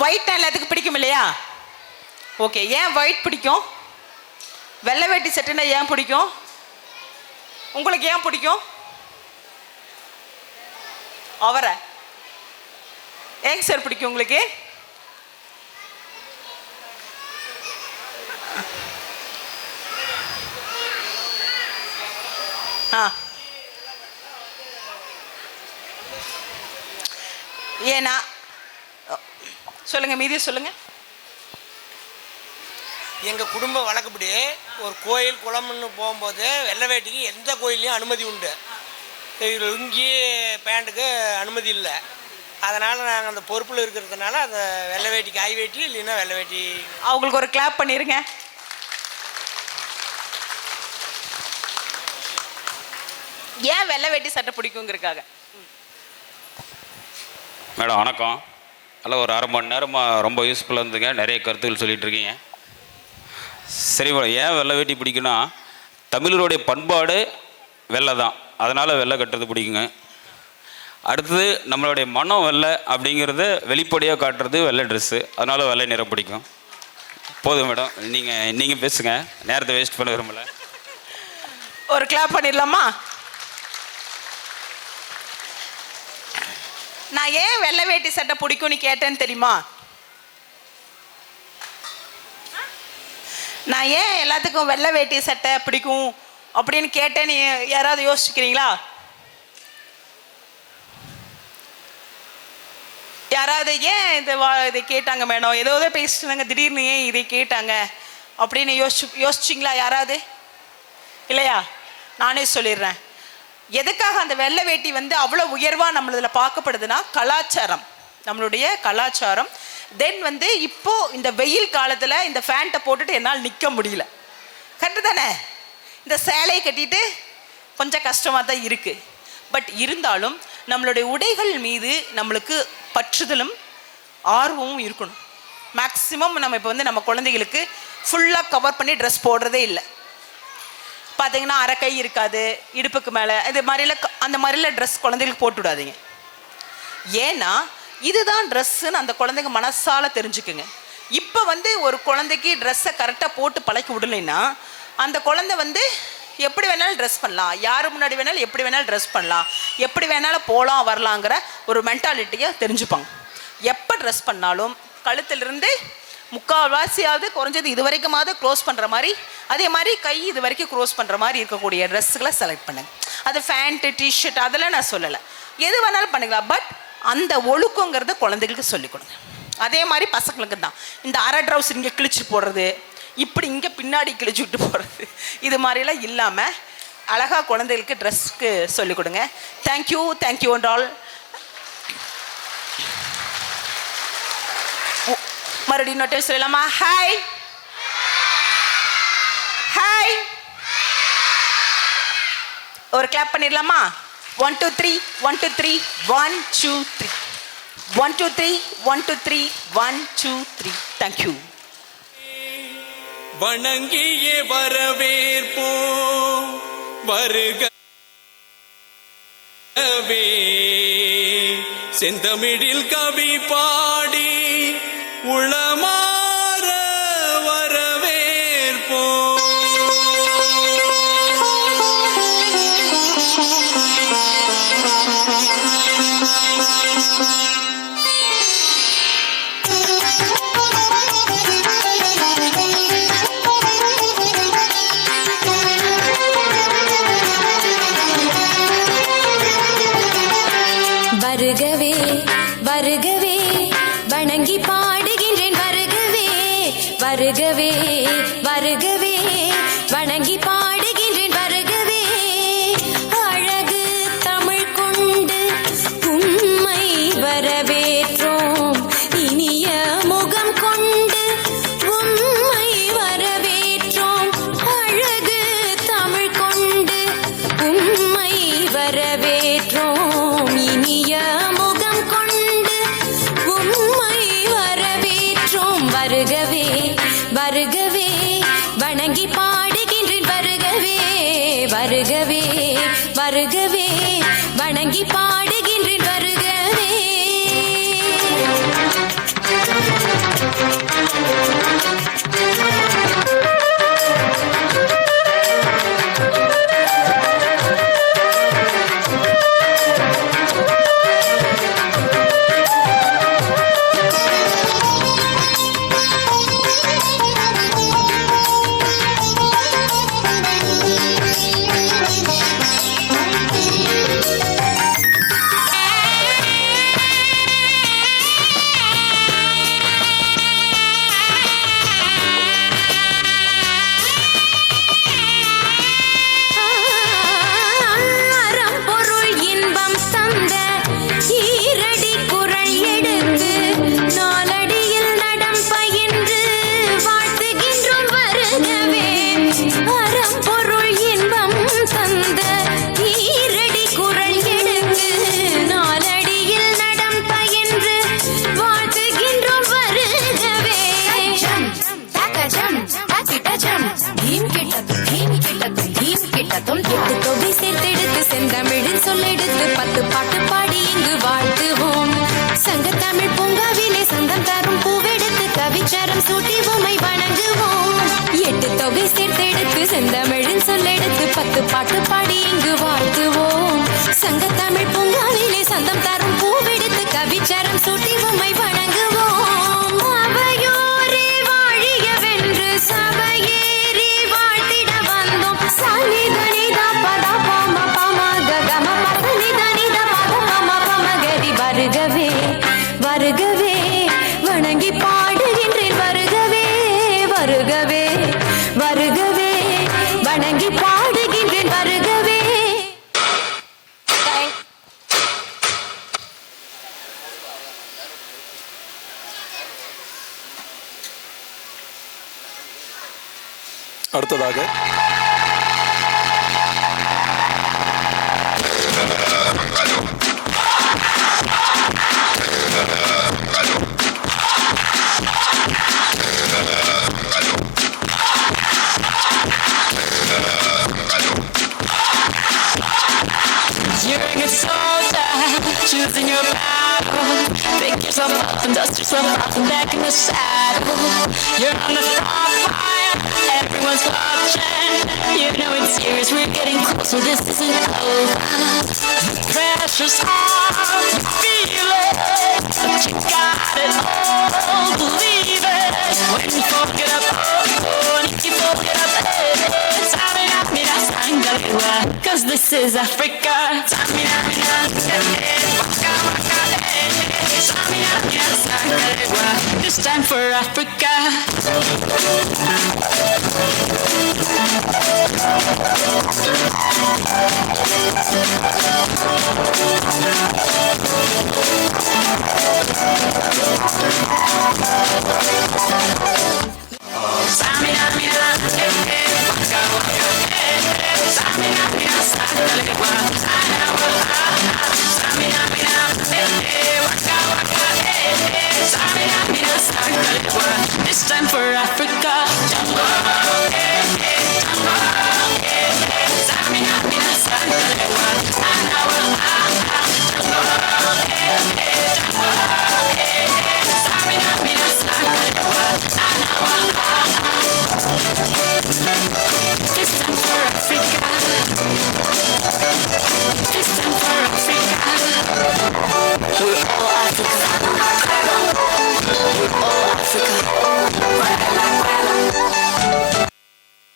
ஒயிட் எல்லாத்துக்கும் பிடிக்கும் இல்லையா? ஓகே, ஏன் ஒயிட் பிடிக்கும்? வெள்ளை வேட்டி சட்டுன்னா ஏன் பிடிக்கும்? உங்களுக்கு ஏன் பிடிக்கும்? அவரை ஏங்க சார் பிடிக்கும் உங்களுக்கு? ஏன்னா சொல்லுங்க, மீதி சொல்லுங்க. எங்கள் குடும்ப வழக்கப்படி ஒரு கோயில் குளம்னு போகும்போது வெள்ளை வேட்டிக்கு எந்த கோயிலையும் அனுமதி உண்டு. லுங்கி பேண்ட்டுக்கு அனுமதி இல்லை. அதனால் நாங்கள் அந்த பொறுப்பில் இருக்கிறதுனால அந்த வெள்ளை வேட்டி காய் வேட்டி இல்லைன்னா வெள்ளை வேட்டி. அவங்களுக்கு ஒரு கிளாப் பண்ணிருங்க. ஏன் வெள்ளை வேட்டி சட்டை பிடிக்குங்கிறதுக்காக. மேடம் வணக்கம். அதில் ஒரு அரை மணி நேரமாக ரொம்ப யூஸ்ஃபுல்லாக இருந்துங்க. நிறைய கருத்துக்கள் சொல்லிகிட்டு இருக்கீங்க. சரி மேடம், ஏன் வெள்ளை வேட்டி பிடிக்குன்னா தமிழருடைய பண்பாடு வெள்ளை தான். அதனால் வெள்ளை கட்டுறது பிடிக்குங்க. அடுத்தது நம்மளுடைய மனம் வெள்ளை அப்படிங்கிறத வெளிப்படையாக காட்டுறது வெள்ளை ட்ரெஸ்ஸு. அதனால் வெள்ளை நிறம் பிடிக்கும். போதும் மேடம், நீங்கள் பேசுங்க, நேரத்தை வேஸ்ட் பண்ண விரும்பல. ஒரு கிளாப் பண்ணிடலாமா? நான் ஏன் வெள்ளை வேட்டி சட்டை பிடிக்கும்னு கேட்டேன்னு தெரியுமா? நான் ஏன் எல்லாத்துக்கும் வெள்ளை வேட்டி சட்டை பிடிக்கும் அப்படின்னு கேட்டேன்னு யாராவது யோசிக்கிறீங்களா? யாராவது ஏன் இதை கேட்டாங்க மேடம், ஏதோ பேசிட்டாங்க, திடீர்னு ஏன் இதை கேட்டாங்க அப்படின்னு யோசிச்சிங்களா யாராவது? இல்லையா? நானே சொல்லிடுறேன். எதுக்காக அந்த வெள்ளை வேட்டி அவ்வளோ உயர்வாக நம்மளதில் பார்க்கப்படுதுன்னா கலாச்சாரம், நம்மளுடைய கலாச்சாரம். தென் இப்போ இந்த வெயில் காலத்தில் இந்த ஃபேண்ட்டை போட்டுட்டு என்னால் நிற்க முடியல. கரெக்டு தானே? இந்த சேலையை கட்டிட்டு கொஞ்சம் கஷ்டமாக தான் இருக்குது. பட் இருந்தாலும் நம்மளுடைய உடைகள் மீது நம்மளுக்கு பற்றுதலும் ஆர்வமும் இருக்கணும். மேக்ஸிமம் நம்ம இப்போ நம்ம குழந்தைகளுக்கு ஃபுல்லாக கவர் பண்ணி ட்ரெஸ் போடுறதே இல்லை. பார்த்தீங்கன்னா அரைக்கை இருக்காது, இடுப்புக்கு மேலே இது மாதிரிலாம் அந்த மாதிரிலாம் ட்ரெஸ் குழந்தைகளுக்கு போட்டு விடாதீங்க. ஏன்னா இதுதான் ட்ரெஸ்ஸுன்னு அந்த குழந்தைங்க மனசால் தெரிஞ்சுக்குங்க. இப்போ ஒரு குழந்தைக்கு ட்ரெஸ்ஸை கரெக்டாக போட்டு பழக்கி விடலைன்னா அந்த குழந்தை எப்படி வேணாலும் ட்ரெஸ் பண்ணலாம், யார் முன்னாடி வேணாலும் எப்படி வேணாலும் ட்ரெஸ் பண்ணலாம், எப்படி வேணாலும் போகலாம் வரலாங்கிற ஒரு மென்டாலிட்டியை தெரிஞ்சுப்பாங்க. எப்போ ட்ரெஸ் பண்ணாலும் கழுத்திலிருந்து முக்கால்வாசியாவது குறைஞ்சது இது வரைக்குமாவது க்ளோஸ் பண்ணுற மாதிரி, அதே மாதிரி கை இது வரைக்கும் க்ளோஸ் பண்ணுற மாதிரி இருக்கக்கூடிய ட்ரெஸ்ஸுகளை செலக்ட் பண்ணுங்க. அது ஃபேண்ட்டு டிஷர்ட் அதெல்லாம் நான் சொல்லலை, எது வேணாலும் பண்ணுங்களா. பட் அந்த ஒழுக்கங்கிறத குழந்தைகளுக்கு சொல்லிக் கொடுங்க. அதே மாதிரி பசங்களுக்கு தான் இந்த அரை ட்ரவுஸ் இங்கே கிழிச்சு போடுறது, இப்படி இங்கே பின்னாடி கிழிச்சு விட்டு போடுறது, இது மாதிரிலாம் இல்லாமல் அழகாக குழந்தைகளுக்கு ட்ரெஸ்க்கு சொல்லிக் கொடுங்க. Thank you thank you and all. மறுபடியும் இன்னொரு டைம் சொல்லலாமா? Hi hi. ஒரு கிளாப் பண்ணிடலாமா? 1 2 3 1 2 3 1 2 3 1 2 3 1 2 3 1 2 3. தேங்க்யூ. வணங்கியே வரவேற்போம் வருகவே, செந்தமிழில் கவி பாடி உளமாற வரவேற்போம். வருகவே வருகவே வணங்கி பாடுகின்றேன். வருகவே வருகவே வருகவே வணங்கி பாடுகின்றேன். வருகவே அழகு தமிழ் கொண்டு உம்மை வரவேற்றோம். இனிய முகம் கொண்டு உம்மை வரவேற்றோம். அழகு தமிழ் கொண்டு உம்மை வரவேற்றோம். இனிய முகம் கொண்டு உம்மை வரவேற்றோம். வருகவே வருகவே வணங்கி பாடுகின்றேன். வருகவே வருகவே வருகவே வணங்கி பாடுகின்றேன். வருகவே. சொல்லெடுத்து 10 பாட்டு பாடி இங்கு வாழ்த்துவோம். சங்க தமிழ் பூங்காவிலே சந்தம் தரும் பூவெடுத்து கவிச்சரம் சூட்டி உமை வணங்குவோம். 8 தொகை சேர்த்தெடுத்து செந்தமிழின் சொல்லெடுத்து 10 பாட்டு பாடி இங்கு வாழ்த்துவோம். சங்க தமிழ் பூங்காவிலே சந்தம் தரும் பூவெடுத்து கவிச்சரம் சூட்டி உமை வணங்குவோம். அவையோரே வாழியவென்று சபையேறி வாழ்த்திட வந்தோம். சனிதனிதா பத பம பம ககம பதனிதனித பத பம பம கரி. வருகவே வருகவே வணங்கி பாடுகின்றேன். வருகவே வருகவே வருகவே வணங்கி பாடுகின்றேன். வருகவே. அடுத்ததாக You're a good soldier, choosing your battle. Pick yourself up and dust yourself off and back in the saddle. You're on the front line, everyone's watching. You know it's serious, we're getting closer, this isn't over. Pressure's on, you feel it, but you got it all, believe it. When you fold it up, oh, and if you fold it up, mira sangalewa, 'cause this is Africa. Samina mina, waka waka, samina mina sangalewa. This time for Africa. Samina mina, waka waka. Samina mina sangalewa, samina mina, waka waka. Samina mina sangalewa. This time for Africa. Samina mina sangalewa, samina mina sangalewa. This time for Africa. This time for Africa. We're all Africa. We're all Africa.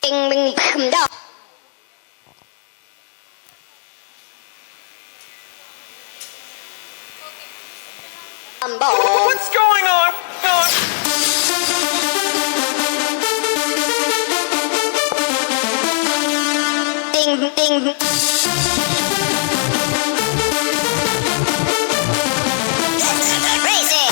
Ding ding dong. What's going on? Ding ding. Crazy.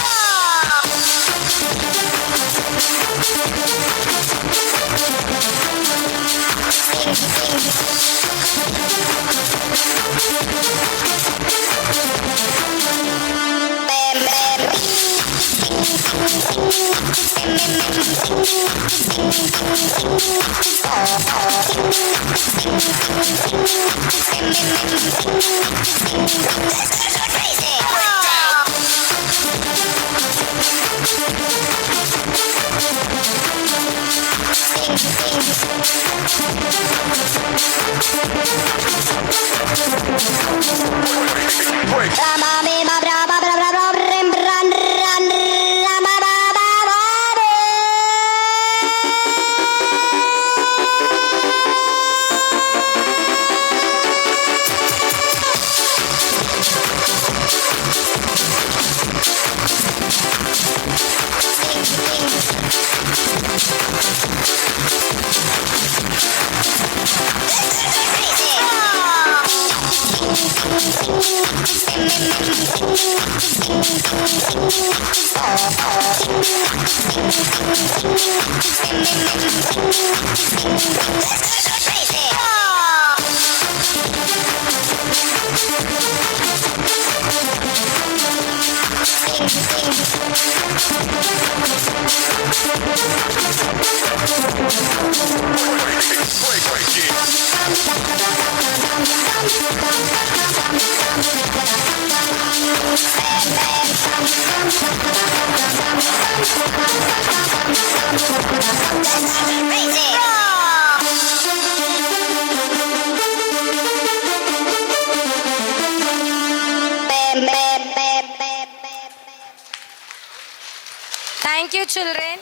Break, break, yeah. Thank you, children.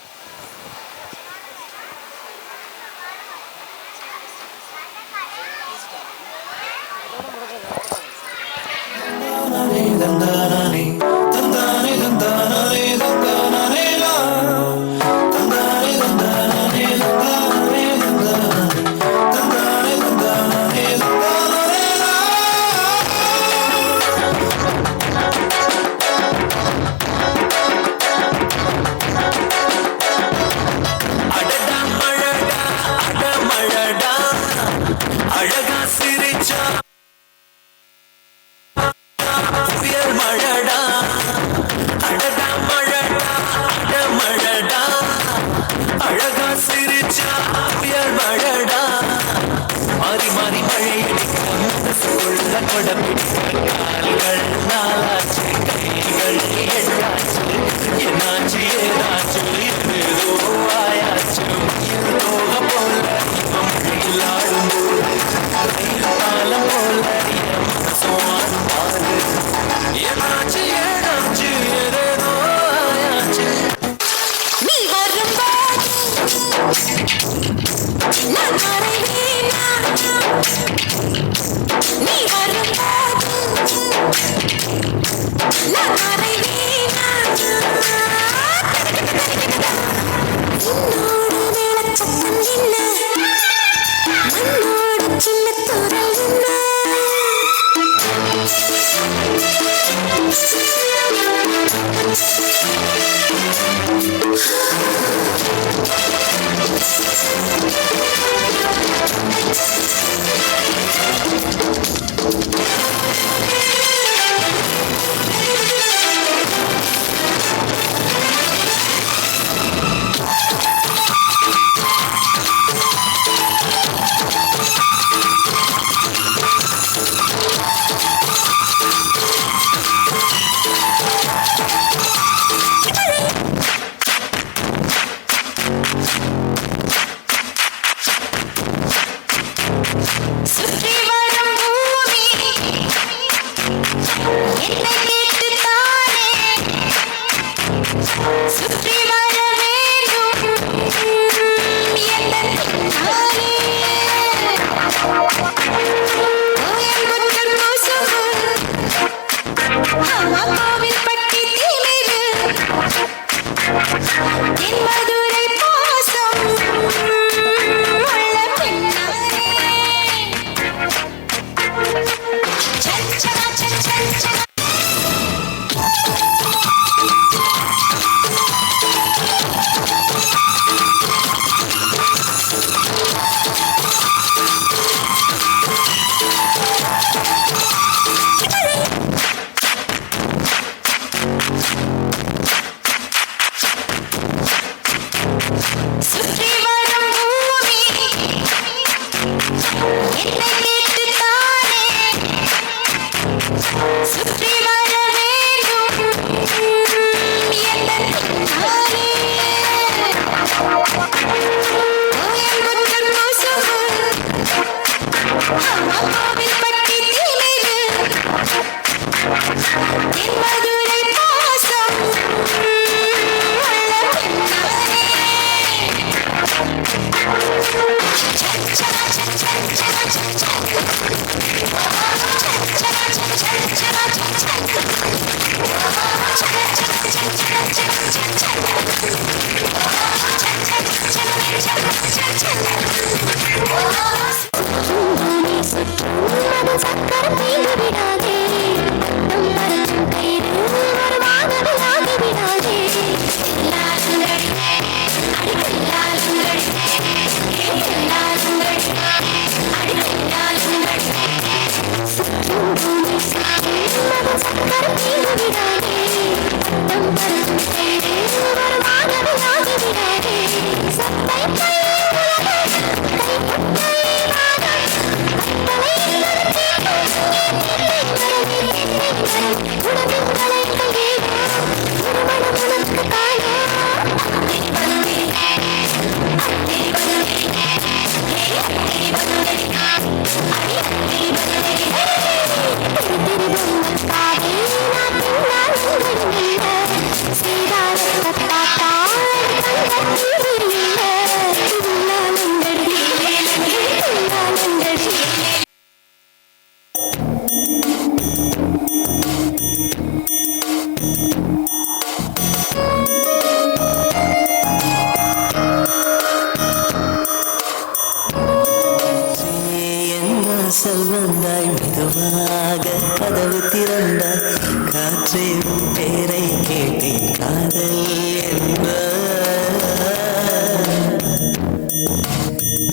Thank you. செல்வந்தாய் மெதுவாக கதவு திறந்தாய் காற்றே உன் பேரை கேட்டேன் காதல் என்ப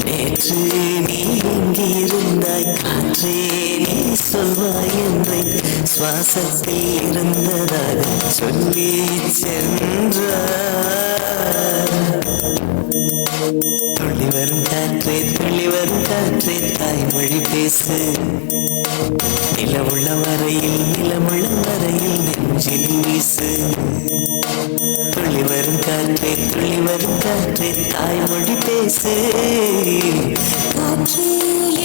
நேற்று நீ எங்கிருந்தாய் காற்றே நீ சொல்வாய் என்றேன் சுவாசத்தில் இருந்ததாக சொல்லி சென்றாய் துள்ளி வரும் காற்றே தாய்மொழி பேசு நிலமுள்ள வரையில் நெஞ்சில் வீசு துள்ளி வரும் காற்றே தாய்மொழி பேசு காற்றே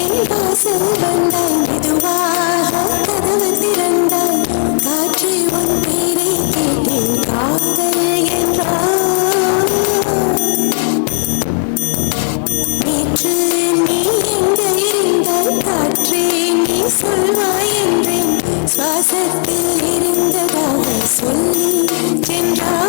என் வாசல் வந்தாய் மெதுவாக கதவு திறந்தாய் காற்றே உன் பேரை கேட்டேன் காதல் என்றாய் நேற்று நீ எங்க இருந்தாய் காற்றே நீ சொல்வாய் என்றேன் சுவாசத்தில் இருந்ததாக சொல்லி சென்றாய்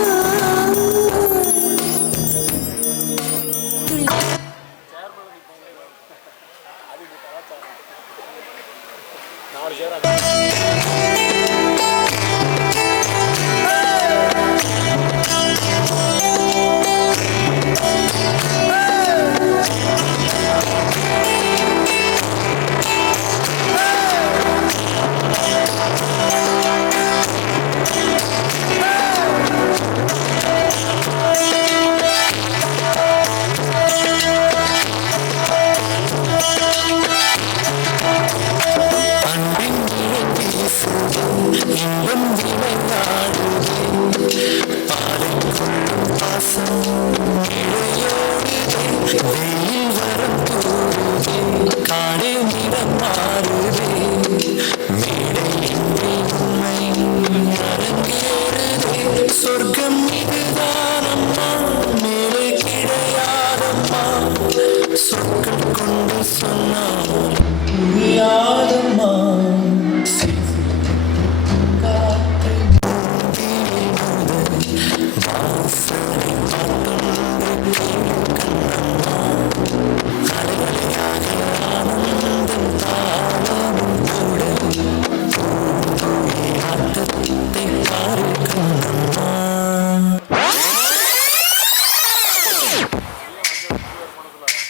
சொர்க்கம் இதுதானம்மா மேலே கிடையாதம்மா சொற்கள் கொண்டு சொன்னால் புரியாதம்மா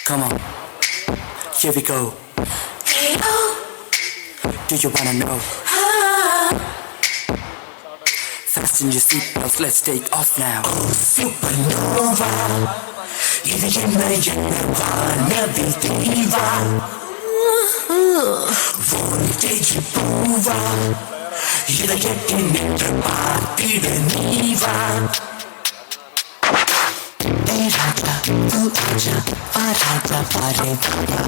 Come on, here we go. Do you wanna know? Fasten your seatbelts, let's take off now. Oh, supernova, இது என்ன வானவில் voltage பூவா இதயத்தை நின்று பார்த்திட நீவா राजा तू आजा राजा पारे बाबा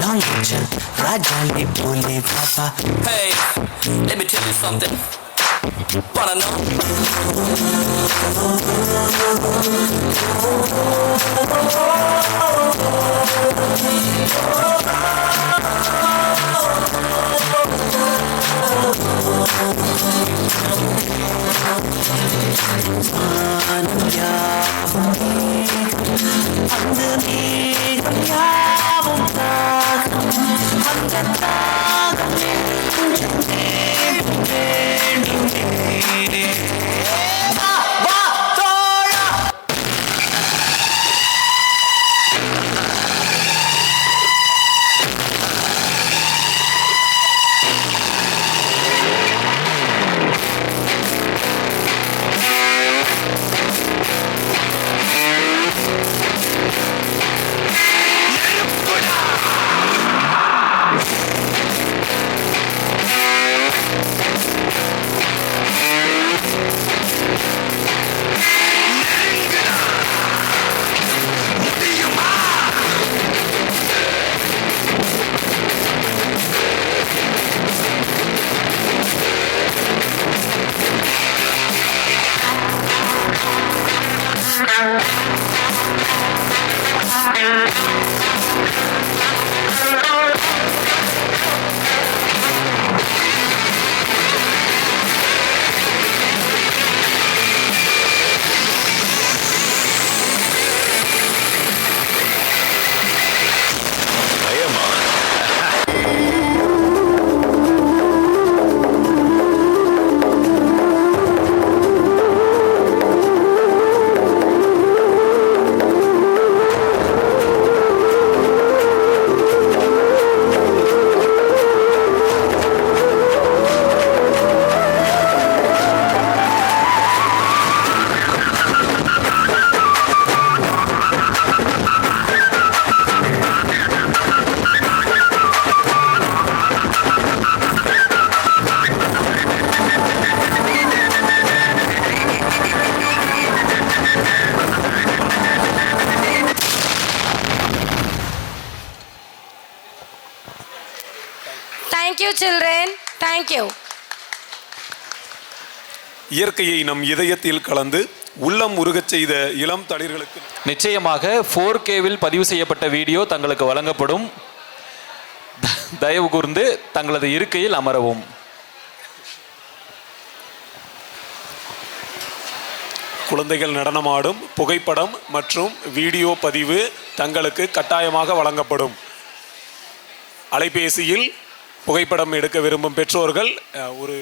नॉलेज राजा ले बोले बाबा. Hey, let me tell you something. Wanna know? you, children. Thank you. இயற்கையை நம் இதயத்தில் கலந்து உள்ளம் உருகச் செய்த இளம் தளிர்களுக்கு நிச்சயமாக 4Kவில் பதிவு செய்யப்பட்ட வீடியோ தங்களுக்கு வழங்கப்படும். தயவு கூர்ந்து தங்களது இருக்கையில் அமரவும். குழந்தைகள் நடனமாடும் புகைப்படம் மற்றும் வீடியோ பதிவு தங்களுக்கு கட்டாயமாக வழங்கப்படும். அலைபேசியில் புகைப்படம் எடுக்க விரும்பும் பெற்றோர்கள் ஒரு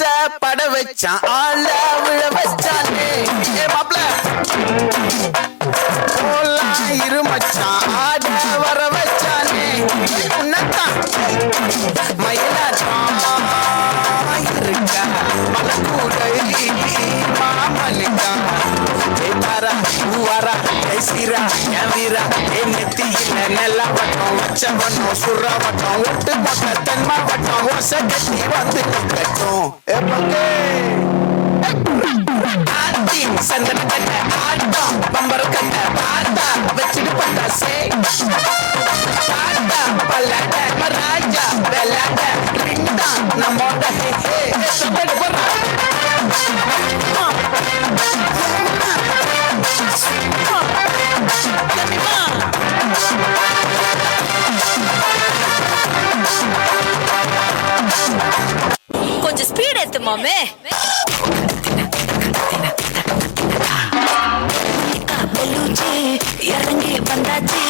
ஆச பட வச்சான் ஆள விழ வச்சானே மாப்ள போலாம் இரு மச்சான் ஆட வர வச்சானே உன்னத்தான் மயிலாட்டாமா இருக்கா மலக்கூடை மாமலிக்கா தாரா பூவாரா கைசீரா என் வீரா என் நெத்தியில நெல்ல வட்டம் வச்ச வட்டம் சுற வட்டம் ஒட்டு மொத்த தென்மா வட்டம் ஓச கட்டி வந்து கட்டும் ஆட்டி சந்தன கட்ட ஆட்டம் பம்பர கட்ட பாட்டா வச்சுட்டு பட்டா சே பாட்டா பல்லாட்ட ராஜா வெள்ளாட்ட ரிண்டா நம்மோட ஹே ஹே சபட போறா கொஞ்சம் ஸ்பீட் ஏத்து மாமே. இறங்கி வந்தாச்சு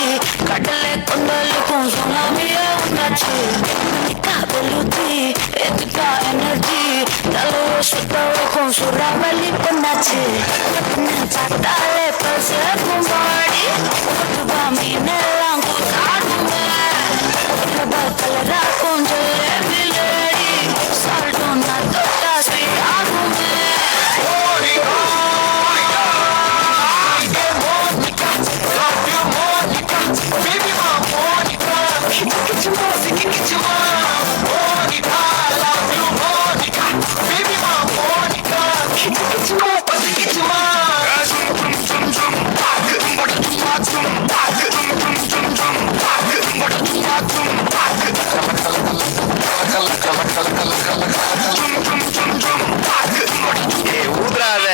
கடல கொண்டலுக்கும் சுனாமியே உண்டாச்சு பெலூச்சி எதுக்கா எனர்ஜி தலைய சுத்தவுக்கும் சுறாவளி பொண்ணாச்சு பார்த்தாலே பசக்கும் பாடி மீனெல்லாம் கூட்டாடுங்க கலராக்கும் ஜலேபி லேடி சால்ட்டும் நான் தொட்டா ஸ்வீட் ஆகுங்க ஊதுறாத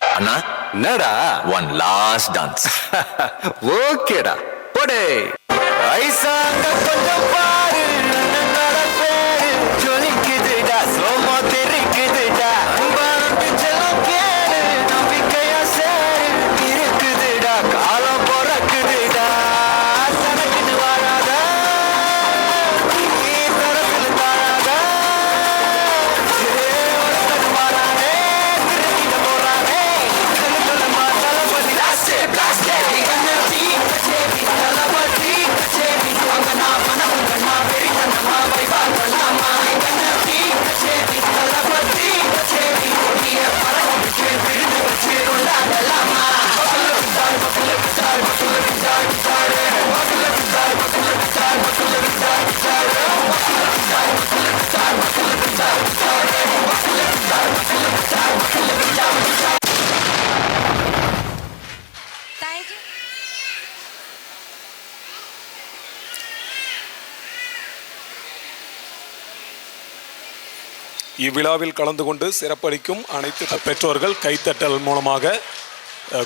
அண்ணா என்னடா ஒன் லாஸ்ட் டான்ஸ் ஓகேடா போடே ஐசாங்க கொஞ்சம் பாரு நடப்பேரு ஜொலிக்குதுடா சோமா தெரிக்குதுடா அன்பானது செல்லம் கேடு நம்பிக்கையா சேரு இருக்குதுடா காலம் பிறக்குதுடா தனக்குன்னு வாழாத நீ தரத்துல தாழாத மாறானே திருக்கிட போறானே சொல்லுமா தளபதி லாஸ்ட் பிளாஸ்ட் தளபதி கச்சேரி அங்க நான் பணம் கண்ணா பெரிய கண்ணமா வைவா கண்ணாமா தளபதி கச்சேரி கொடிய பறக்க வச்சு விழுந்து வச்சு கொண்டாடலாமா Thank you. இவ்விழாவில் கலந்து கொண்டு சிறப்பளிக்கும் அனைத்து பெற்றோர்கள் கைத்தட்டல் மூலமாக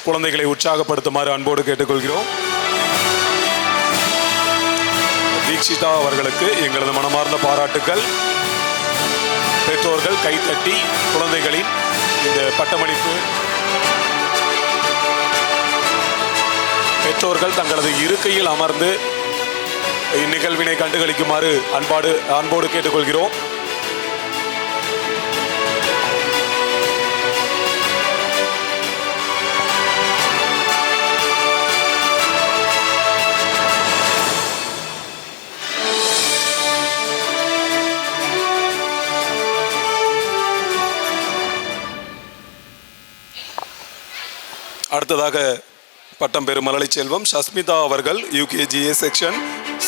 குழந்தைகளை உற்சாகப்படுத்துமாறு அன்போடு கேட்டுக்கொள்கிறோம். தீக்ஷிதா அவர்களுக்கு எங்களது மனமார்ந்த பாராட்டுக்கள். பெற்றோர்கள் கைத்தட்டி குழந்தைகளின் இந்த பட்டமளிப்பு பெற்றோர்கள் தங்களது இருக்கையில் அமர்ந்து இந்நிகழ்வினை கண்டுகளிக்குமாறு அன்போடு கேட்டுக்கொள்கிறோம். அடுத்ததாக பட்டம் பெறும் மழலை செல்வம் சஸ்மிதா அவர்கள் யூகேஜிஏ செக்ஷன்.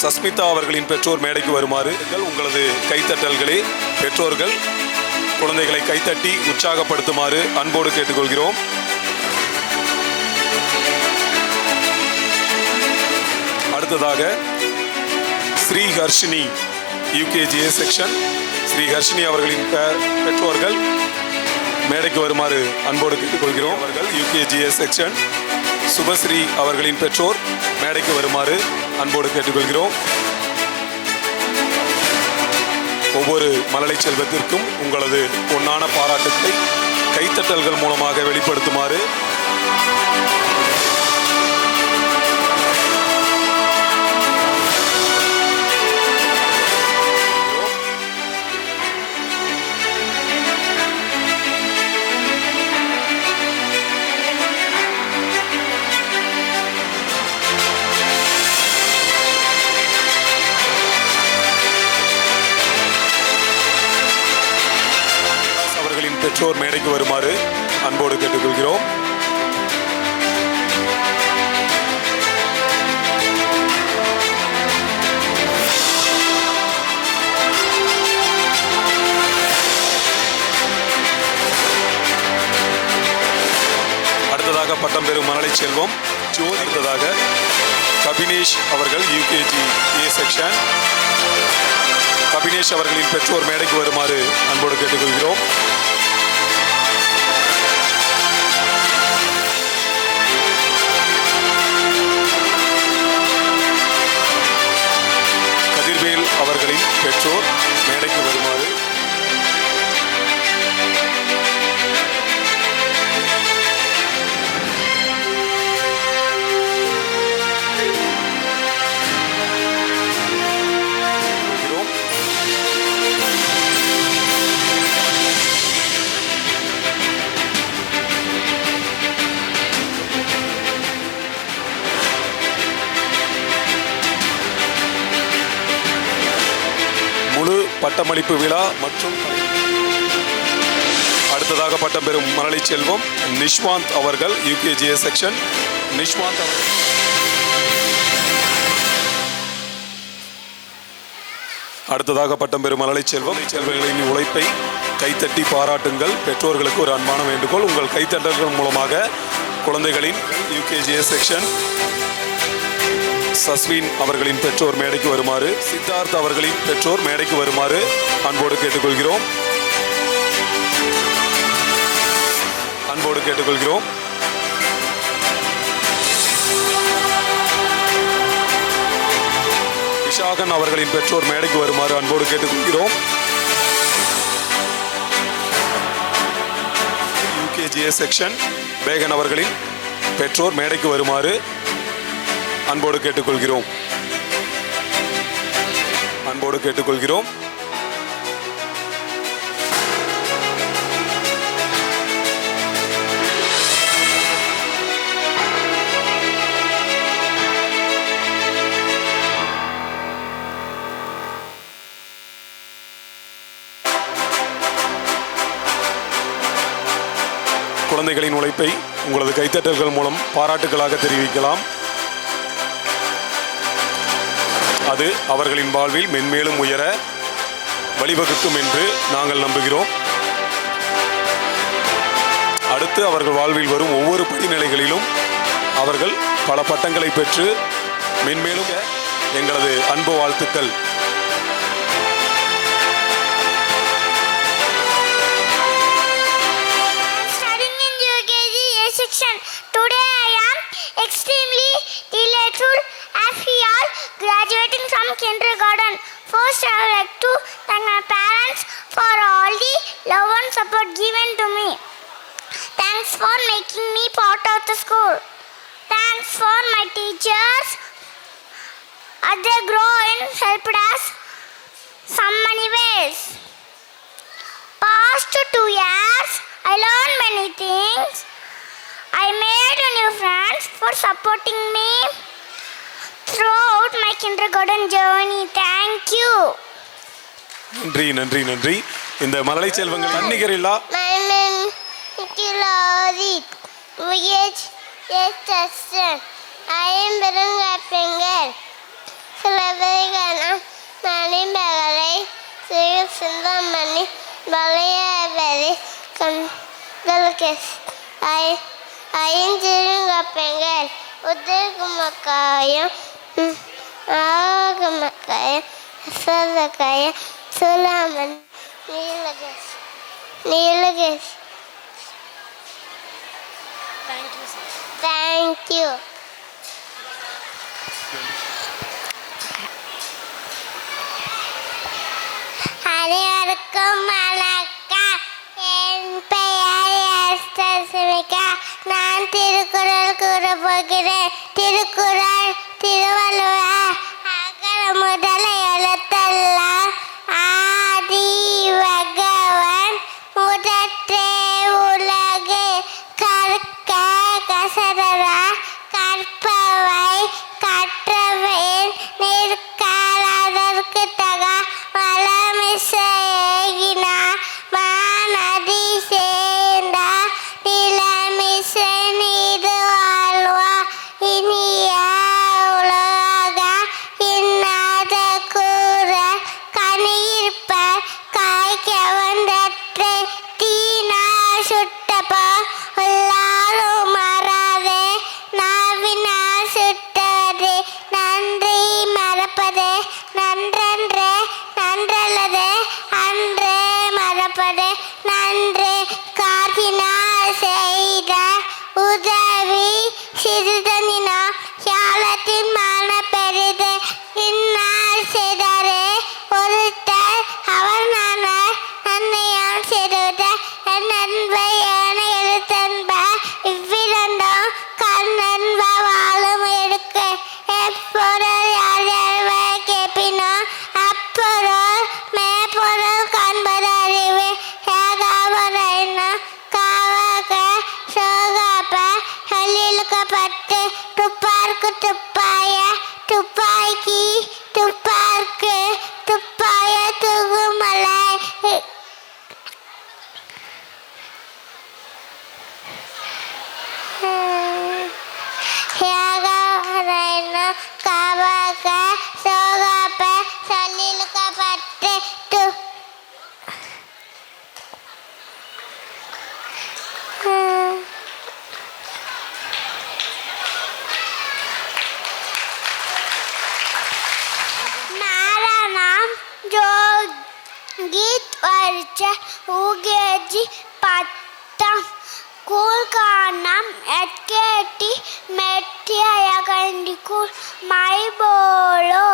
சஸ்மிதா அவர்களின் பெற்றோர் மேடைக்கு வருமாறு உங்களது கைத்தட்டல்களே பெற்றோர்கள் குழந்தைகளை கைத்தட்டி உற்சாகப்படுத்துமாறு அன்போடு கேட்டுக்கொள்கிறோம். அடுத்ததாக ஸ்ரீ ஹர்ஷினி யூகேஜிஏ செக்ஷன். ஸ்ரீ ஹர்ஷினி அவர்களின் பெற்றோர்கள் மேடைக்கு வருமாறு அன்போடு கேட்டுக்கொள்கிறோம். அவர்கள் யூகேஜிஏ செக்ஷன். சுபஸ்ரீ அவர்களின் பெற்றோர் மேடைக்கு வருமாறு அன்போடு கேட்டுக்கொள்கிறோம். ஒவ்வொரு மழலை செல்வத்திற்கும் உங்களது பொன்னான பாராட்டுக்களை கைத்தட்டல்கள் மூலமாக வெளிப்படுத்துமாறு பெற்றோர் மேடைக்கு வருமாறு அன்போடு கேட்டுக்கொள்கிறோம். அடுத்ததாக பட்டம் பெறும் மழலை செல்வம் ஜோதி. அடுத்ததாக கபினேஷ் அவர்கள் யூகேஜி ஏ செக்ஷன். கபினேஷ் அவர்களின் பெற்றோர் மேடைக்கு வருமாறு அன்போடு கேட்டுக்கொள்கிறோம். அவர்களின் பெற்றோர் மேடைக்கு வருமாறு பட்டமளிப்பு விழா மற்றும் அடுத்ததாக பட்டம் பெறும் மழலை செல்வம் நிஷ்வாந்த் அவர்கள் யூகேஜிஏ செக்ஷன். நிஷ்வாந்த் அவர்கள் அடுத்ததாக பட்டம் பெறும் மழலை செல்வம். செல்வங்களின் உழைப்பை கைத்தட்டி பாராட்டுங்கள். பெற்றோர்களுக்கு ஒரு அன்பான வேண்டுகோள். உங்கள் கைத்தட்டல்கள் மூலமாக குழந்தைகளின் யூகேஜிஏ செக்ஷன் சஸ்வின் அவர்களின் பெற்றோர் மேடைக்கு வருமாறு, சித்தார்த் அவர்களின் பெற்றோர் மேடைக்கு வருமாறு அன்போடு கேட்டுக்கொள்கிறோம். அன்போடு கேட்டுக்கொள்கிறோம். விஷாகன் அவர்களின் பெற்றோர் மேடைக்கு வருமாறு அன்போடு கேட்டுக்கொள்கிறோம். யூகேஜிஏ செக்ஷன் பேகன் அவர்களின் பெற்றோர் மேடைக்கு வருமாறு அன்போடு கேட்டுக்கொள்கிறோம். அன்போடு கேட்டுக்கொள்கிறோம். குழந்தைகளின் உழைப்பை உங்களது கைத்தட்டல்கள் மூலம் பாராட்டுகளாக தெரிவிக்கலாம். அது அவர்களின் வாழ்வில் மென்மேலும் உயர வழிவகுக்கும் என்று நாங்கள் நம்புகிறோம். அடுத்து அவர்கள் வாழ்வில் வரும் ஒவ்வொரு படிநிலைகளிலும் அவர்கள் பல பட்டங்களை பெற்று மென்மேலும் எங்களது அன்பு வாழ்த்துக்கள். Kindergarten. First, I would like to thank my parents for all the love and support given to me. Thanks for making me part of the school. Thanks for my teachers. As they grow and helped us some many ways. Past 2 years, I learned many things. I made new friends for supporting me throughout my kindergarten journey. Thank you. நன்றி நன்றி நன்றி. இந்த மழலை செல்வங்கள் தன்னிகர் இல்லா. My name is Kilarit. VH Station. I am Berungapengal. Selebegana Mani Bagale. Sri Sindamani Balayabari Kandalkes. I am Berungapengal. Udagumakaya. Agamakaya, Sadakaya, Sulaman, Neelagas. Thank you, sir. Thank you. Hari Vanakkam, என் பெயர் சசிமிகா. நான் திருக்குறள் கூற போகிறேன். திருக்குறள் திருவள்ளுவர் அகர முதல எழுத்தெல்லாம் ஆதி பகவன் முதற்றே உலகு கற்க கசடரா கற்பவை கற்றவேன் நிற்காதற்கு தக வளமிசையினா மாநதி சேர்ந்த நிலமிசை நீது வாழ்வா இனிய உலக இன்னாத கூற கனியிருப்பர் காய்க்க வந்தற்றை தீனா சுட்டப்போ எல்லாரும் மாறாதே நாவினால் சுட்டது நன்றி மறப்பது நன்றன்றே நன்றல்லது அன்றே மறப்பது நன்று காட்டினால் செய்த உதவி சிறிதனினா சாலத்தின் மான பெரிது இந்நாள் செய்தாரே ஒருத்தர் அவர் நானார் நன்மையான் செய்த என் நண்பை ஏன எழுத்தன்ப இவ்விரண்டும் கண்ணன்ப வாழும் எடுக்க எப்பொருள் யார் யார் கேட்பினோ அப்பொருள் மேற்பொருள் காண்பது அறிவு ஏகாவரைனா காவக சோகாப்ப ஹல்லிலுக்கப்பட்டு துப்பார்க்கு துப்பாய துப்பாக்கி துப்பார்க்கு துப்பாய தூகுமலை யாகரைனா காவக சோகாப்ப ஹல்லிலுக்கப்பட்டு મારા નામ જોગીત वर्ष UKG पट्टम स्कूल का नाम SKT materia secondary school my बोलो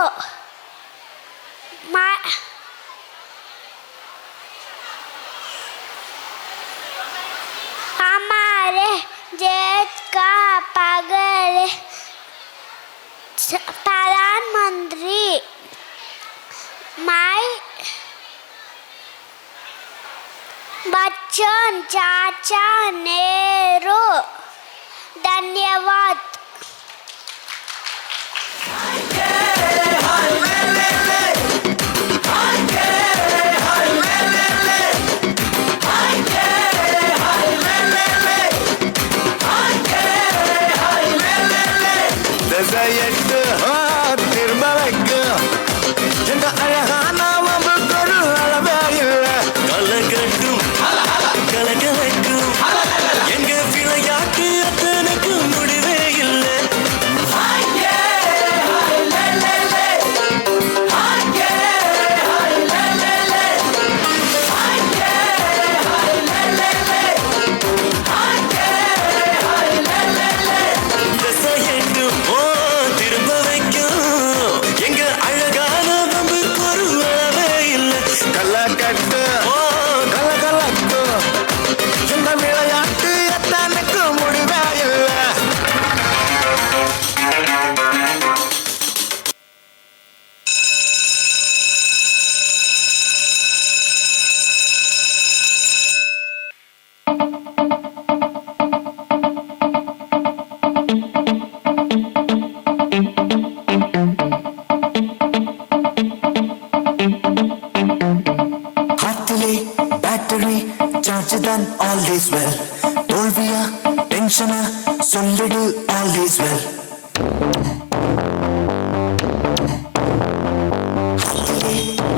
हमारे देश का पागल प्रधानमंत्री माई बच्चन चाचा नेहरू धन्यवाद. All is well. தோல்வியா டென்ஷனா சொல்லிடு all is well.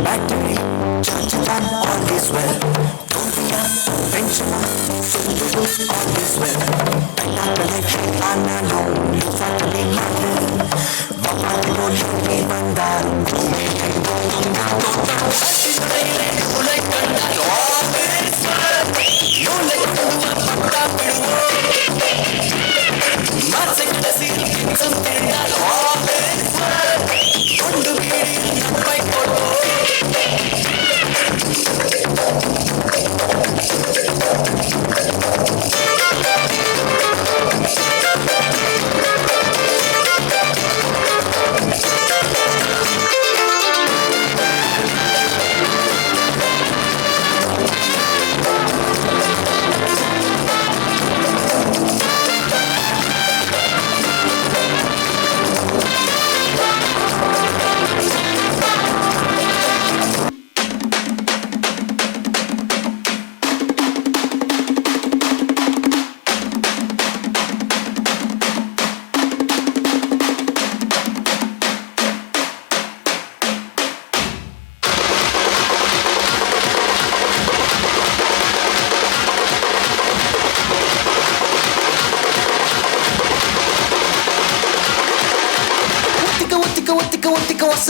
Battery charge done all is well. தோல்வியா டென்ஷனா சொல்லிடு all is well. தன்னாலே ஆனாலும் யூசாட்டலி மாறு வப்பாட்டிலோ நீ வந்தால் உலை கண்டால் all is well. யூலை பட்டா பிடுவோம் மாசை கடைசியில் கிச்சம் தெரிந்தால் all is well. கொண்டு வீடில் நம்மை போட்டோம்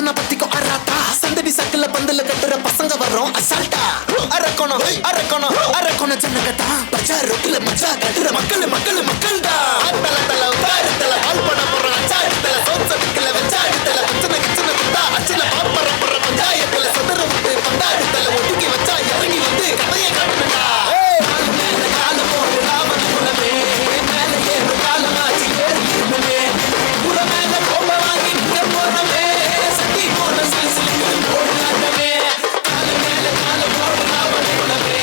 பச்சனை பத்திக்கும் அராத்தா சந்தடி சக்கல பந்தல கட்டுற பசங்க வர்றோம் அசால்ட்டா அரக்கணும் அரக்கணும் அரக்கணும் ஜனங்கட்டா பச்சா ரொட்டில மச்சா கட்டுற மக்கள் மக்கள் மக்கள்டா தல தல உதாரத்தல பால் பண்ண போறோம் அச்சாடுத்தல சோச்சடிக்கல வச்சாடுத்தல பச்சனை கிச்சனை குத்தா அச்சல பாப்பற போற பஞ்சாயத்துல சதுர விட்டு பந்தாடுத்தல ஒதுக்கி வச்சா இறங்கி வந்து கதையை காட்டுடா கால போட்டு ராமன் குலமே மேல ஏறு காலமாச்சு ஏறி இருமே குல மேல கோப வாங்கி நிக்க போறமே சட்டி போன சிலுசிலுக்கு போடுறாட்டமே கால மேல கால போட்டு ராமன் குலமே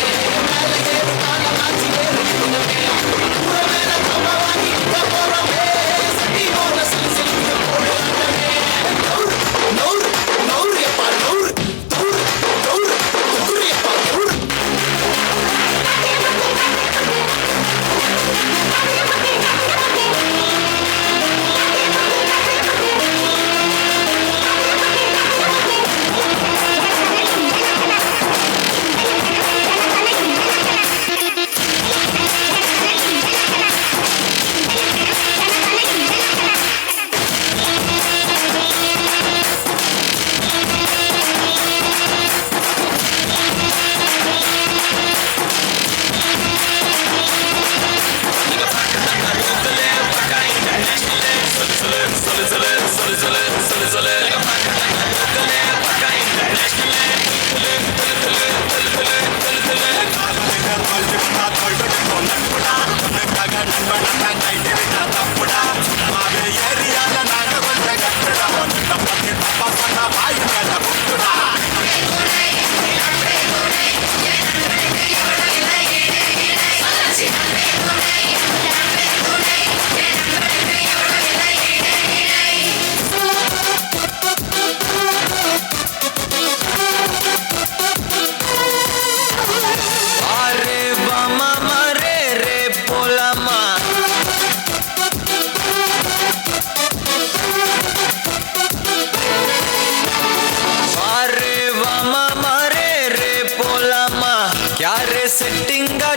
மேல ஏறு காலமாச்சு ஏறி இருமே குல மேல கோப வாங்கி நிக்க போறமே சட்டி போன சிலுசிலுக்கு போடுறாட்டமே நௌர் நௌர் நௌர் எப்பா நௌர் தௌர் தௌர் தௌர் எப்பா தௌர்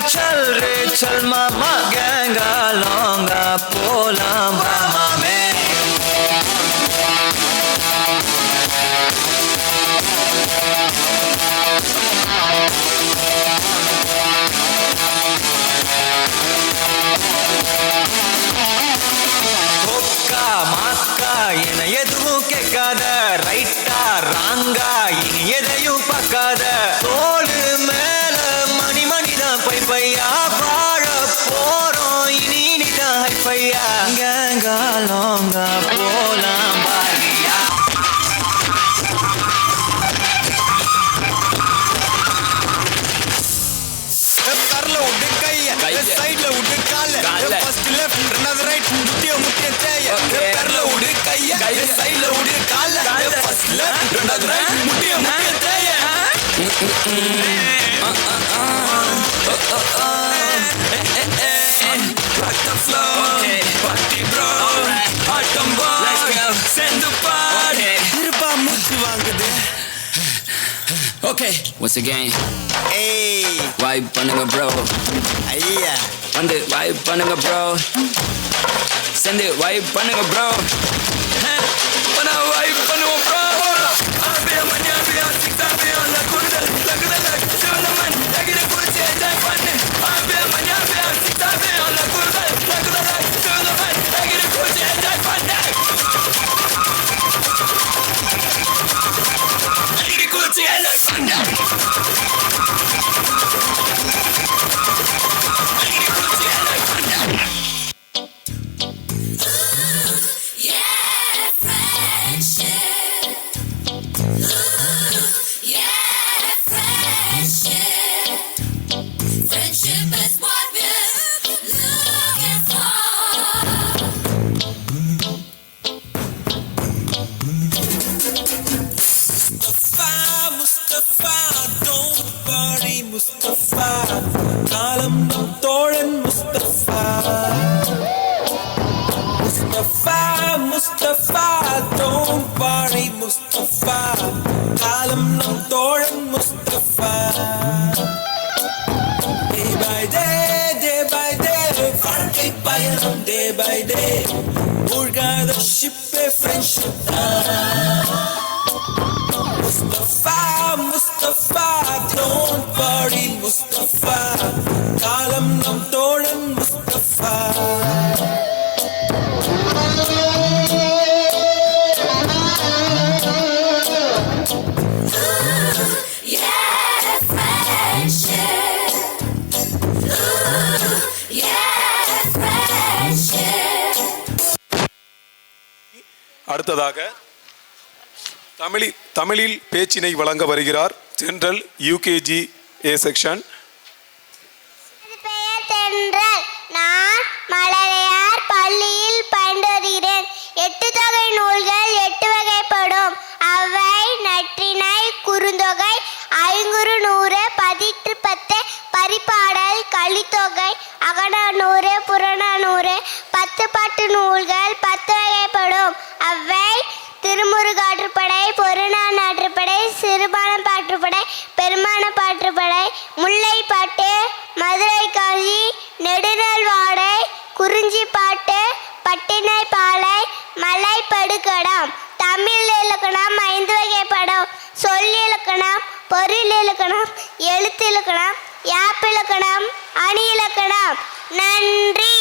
चल रे चल मामा गंगा लौंगा पोला मामा में कोक्का माक्का इन एदुवू केक्काद राइटा रांगा इन एदैयुम पक्काद तोलु मेल मणि मणिदान पै पैया वाழ போறோம் இனி இனிதான் ஹைஃபையா गंगा लौंगा போலாம் பாரியா करलो उड़ கைய சைடுல உடு கால ஃபர்ஸ்ட் லெஃப்ட் ரெண்டாவது ரைட் முட்டிய தேய करलो उड़ கைய சைடுல உடு கால ஃபர்ஸ்ட் லெஃப்ட் ரெண்டாவது ரைட் முட்டிய தேய rock the floor party bro atom boy let's go send the party இருப்பா மூச்சு வாங்குது Okay, once again, ஏய் vibe பண்ணுங்க bro. ஐயா வந்து vibe பண்ணுங்க bro. Send it vibe பண்ணுங்க bro. பண்ணா vibe பண்ணுவோம் bro. ஆபே மணியா பியா சிக்ஸா பியா லகுடல் சிவனமன் தகிர குச்சி என்ஜாய் பண்ணு. ஆபே மணியா பியா சிக்ஸா பியா லகுடல் சிவனமன் தகிர குச்சி என்ஜாய் பண்ணு. தகிர குச்சி என்ஜாய் பண்ணு. முஸ்தபா காலம் நம் தோழன் முஸ்தபா முஸ்தபா முஸ்தபா don't worry முஸ்தபா காலம் நம் தோழன் முஸ்தபா day by day வாழ்க்கை பயணம் day by day மூழ்காத ஷிப்பே friendship Mustafa, Mustafa, don't worry, Mustafa. காலம் நம் தோழன் Mustafa. அடுத்ததாக தமிழில் பேச்சினை வழங்க வருகிறார் ஜெனரல் யூகேஜி ஏ செக்ஷன். பெயர் தென்றல். நான் மழலையார் பள்ளியில் பயின்று வருகிறேன். 8 தொகை நூல்கள் 8 வகைப்படும். அவை நற்றிணை, குறுந்தொகை, ஐங்குறு நூறு, பதிற்று பத்து, பரிபாடல், கலித்தொகை, அகநானூறு, புறநானூறு, 10 பாட்டு நூல்கள் 10 வகைப்படும். அவை திருமுருகாற்றுப்படை, பொருநாற்றுப்படை, சிறுபாணம் பாற்றுப்படை, பெருமான பாற்றுப்படை, முல்லைப்பாட்டு, மதுரை காஞ்சி, நெடுநல் வாடை, குறிஞ்சி பாட்டு, பட்டினை பாலை, மலை படுகடம். தமிழ் இலக்கணம் 5 வகைப்படும். சொல் இலக்கணம், பொருள் இலக்கணம், எழுத்து இலக்கணம், யாப்பிலக்கணம், அணி இலக்கணம். நன்றி.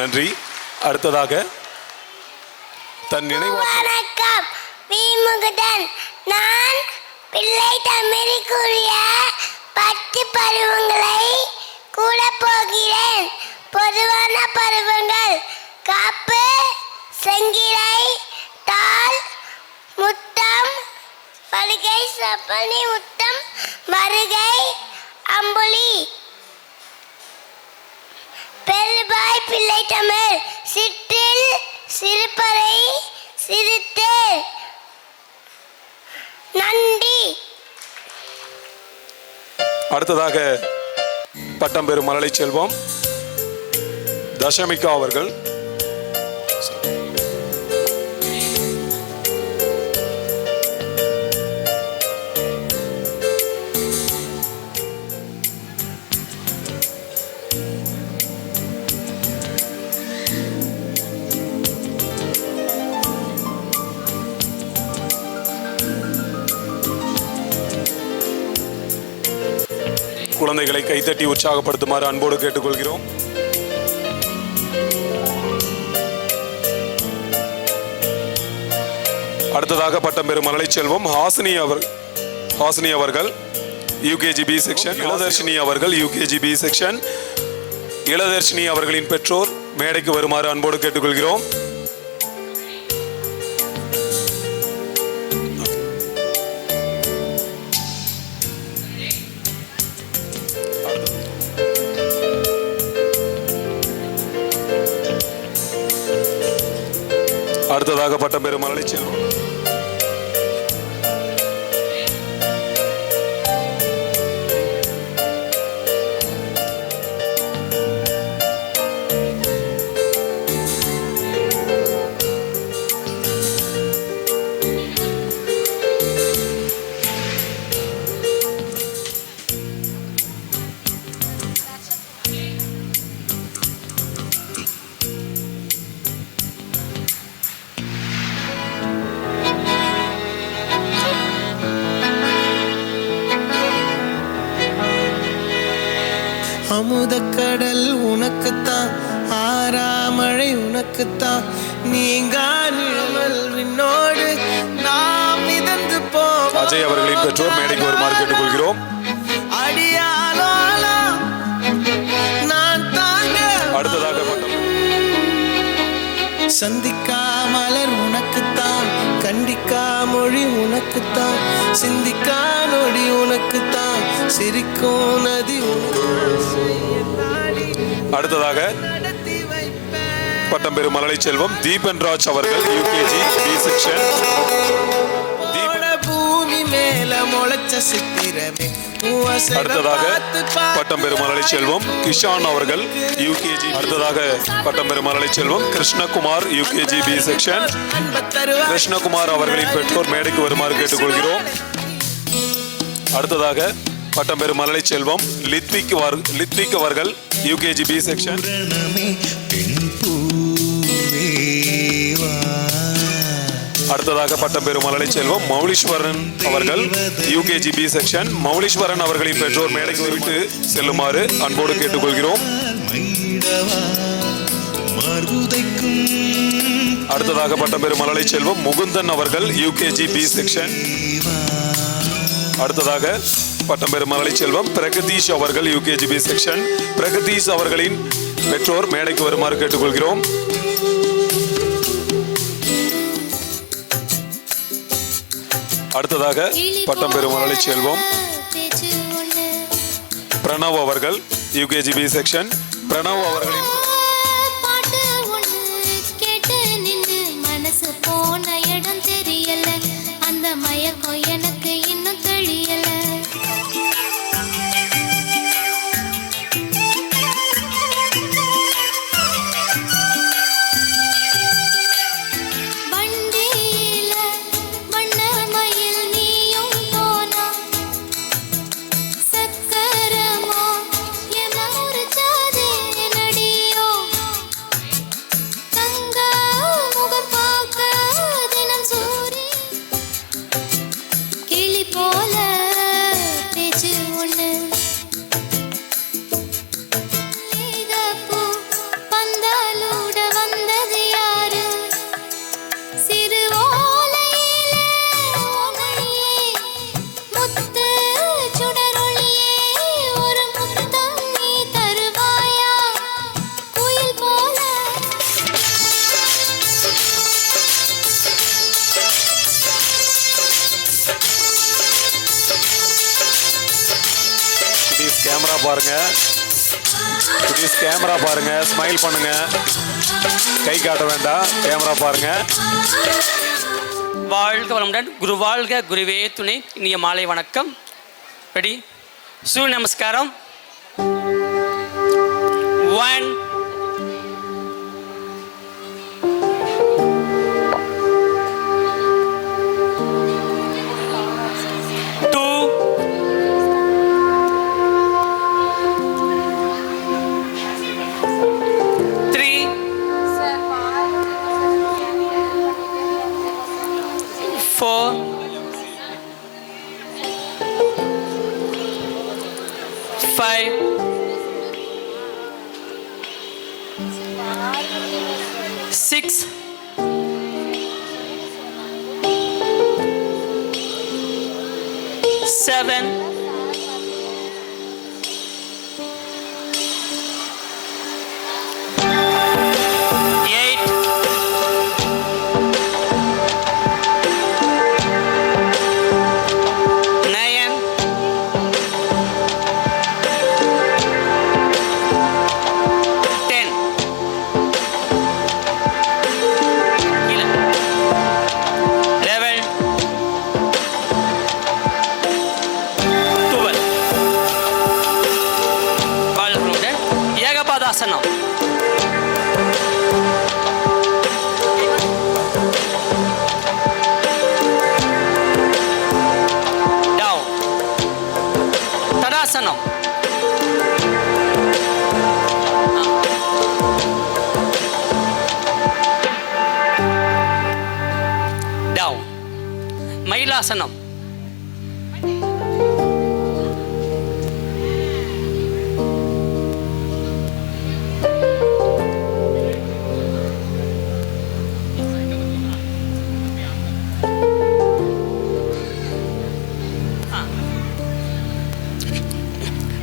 நன்றி. அடுத்ததாக தன் நினைவாக வணக்கம். விமுகுதன். நான் பிள்ளை தமிழுக்குரிய 10 பருவங்களை கூட போகிறேன். பொதுவான பருவங்கள்: காப்பு, செங்கிழை, தாள், முத்தம், பலிகை, சப்பனி, முத்தம், வருகை, அம்புலி. பெருபாய் பிள்ளை தமிழ். சிற்றில், சிறுபறை, சிறுத்து. நன்றி. அடுத்ததாக பட்டம் பெறும் மழலை செல்வம் தசமிகா அவர்கள். குழந்தைகளை கைத்தட்டி உற்சாகப்படுத்துமாறு அன்போடு கேட்டுக்கொள்கிறோம். அடுத்ததாக பட்டம் பெறும் மழலை செல்வம் ஹாசினி அவர்கள் யூகேஜி பி செக்ஷன். இளதர்ஷினி அவர்கள் யூகேஜி பி செக்ஷன். இளதர்ஷினி அவர்களின் பெற்றோர் மேடைக்கு வருமாறு அன்போடு கேட்டுக்கொள்கிறோம். அடுத்ததாக பட்டம் பெறும் மழலை செல்வம் அமுதக்கடல் உனக்குத்தான், ஆறாமழை உனக்குத்தான், நீங்கா நிழல் விண்ணோடு நாம் மிதந்து போவோம். அஜய் அவர்களின் பெற்றோர் மேடைக்கு வருமாறு கேட்டுக்கொள்கிறோம். அடியாலோலா நான் தாங்க. அடுத்ததாக பட்டம் சந்திக்கா மலர் உனக்குத்தான், கண்டிக்கா மொழி உனக்குத்தான், சிந்திக்கா நொடி உனக்குத்தான், சிரிக்கும் நதி உனக்கு. அடுத்ததாக பட்டம் பெறும் மழலை செல்வம் தீபன் ராஜ் அவர்கள் யூகேஜி பி செக்ஷன். பூமி மேல முளைச்ச சித்திரமே. அடுத்ததாக பட்டம் பெறும் மழலை செல்வம் கிஷான் அவர்கள் யூகேஜி. அடுத்ததாக பட்டம் பெறும் மழலை செல்வம் Krishnakumar UKG B section. Krishnakumar அவர்களின் பெற்றோர் மேடைக்கு வருமாறு கேட்டுக்கொள்கிறோம். அடுத்ததாக பட்டம் பெறும் மழலை செல்வம் லித்விக் அவர்கள் யூகேஜி பி செக்ஷன். அடுத்ததாக பட்டம் பெறும் மழலை செல்வம் மௌலீஸ்வரன் அவர்கள் யூகேஜி பி செக்ஷன். மௌலீஸ்வரன் அவர்களின் பெற்றோர் மேடைக்கு விட்டு செல்லுமாறு அன்போடு கேட்டுக்கொள்கிறோம். அடுத்ததாக பட்டம் பெறும் மழலை செல்வம் முகுந்தன் அவர்கள் யூகேஜி பி செக்ஷன். அடுத்ததாக பட்டம் பெறும் மழலை செல்வம் பிரகதீஷ் அவர்கள் யூகேஜி பி செக்ஷன். பிரகதீஷ் அவர்களின் பெற்றோர் மேடைக்கு வருமாறு கேட்டுக்கொள்கிறோம். அடுத்ததாக பட்டம் பெறும் மழலை செல்வம் பிரணவ் அவர்கள் யூகேஜி பி செக்ஷன். பிரணவ் அவர்களின் கேமரா பாருங்க, கேமரா பாருங்க, ஸ்மைல் பண்ணுங்க, கை காட்ட வேண்டாம், கேமரா பாருங்க. வாழ்க வளமுடன். குரு வாழ்க, குருவே துணை. இனிய மாலை வணக்கம். ரெடி? சூரிய நமஸ்காரம். 1 5 6 7 ஏகபாதாசனம். Down. தடாசனம். Down. மயிலாசனம்.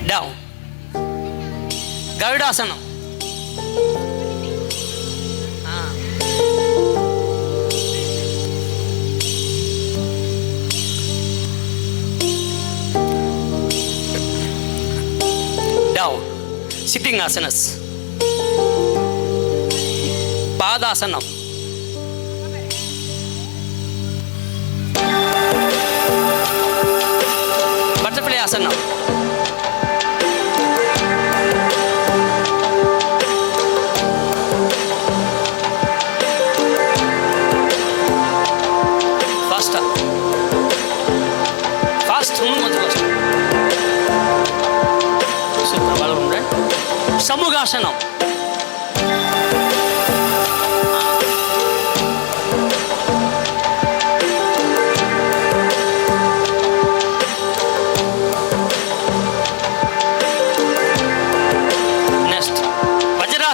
Down. Garudasanam. Down. Sitting asanas. Padasanam. Butterfly asanam. சமுகாசனம்.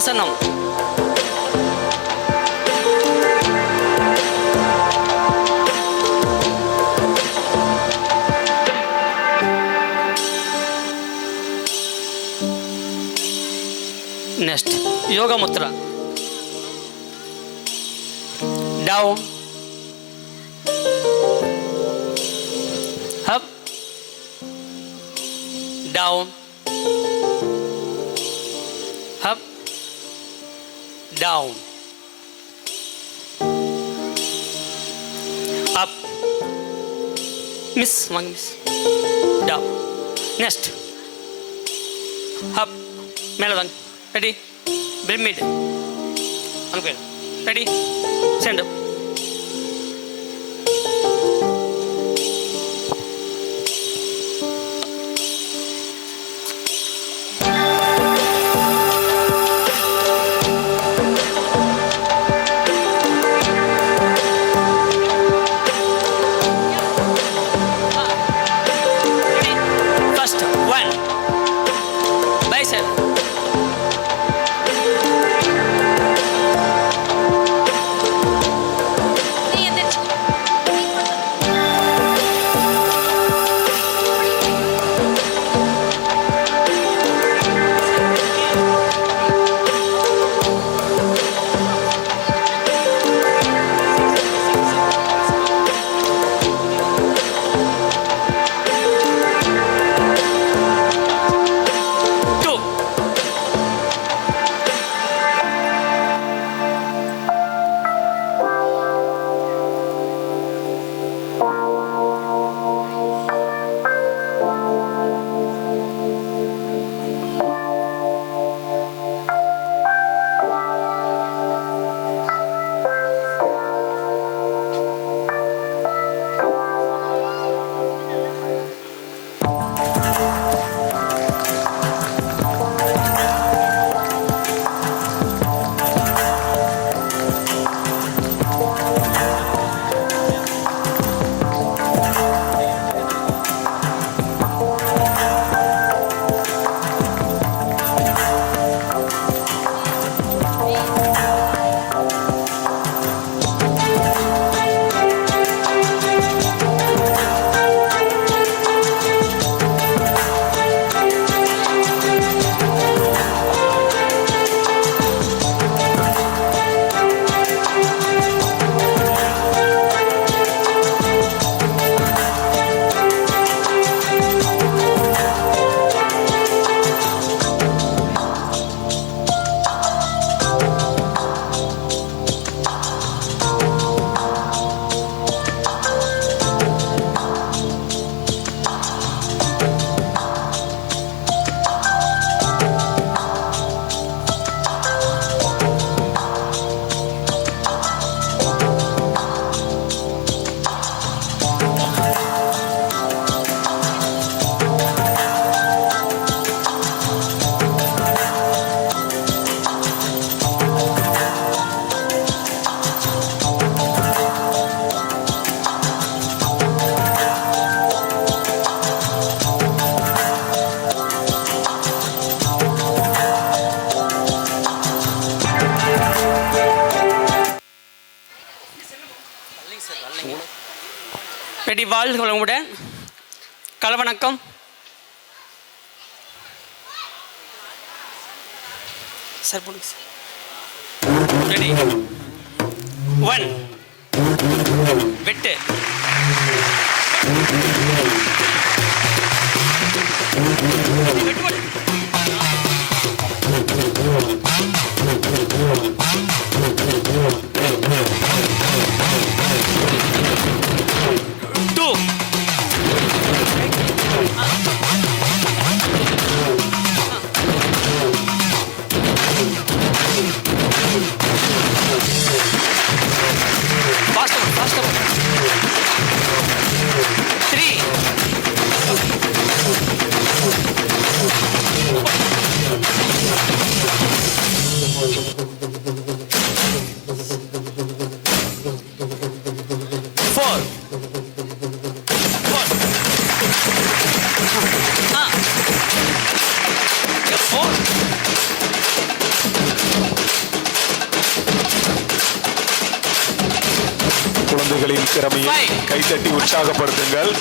ஆசனம். நெக்ஸ்ட் யோகா முத்ரா. டவுன், அப், டவுன், அப், டவுன், அப், மிஸ் வாங்க மிஸ், டவுன். நெக்ஸ்ட் அப், மேலே வாங்க. ரெடி, பிரமிட் அங்கே போயிடும். Ready, stand up. First one, bicep. Ready, வாழ்க வளமுடன். கலவணக்கம். சார் போடுங்க சார். ரெடி, ஒன், வெட்டு, மாணவர்களின் திறமையை கைத்தட்டி உற்சாகப்படுத்துங்கள்.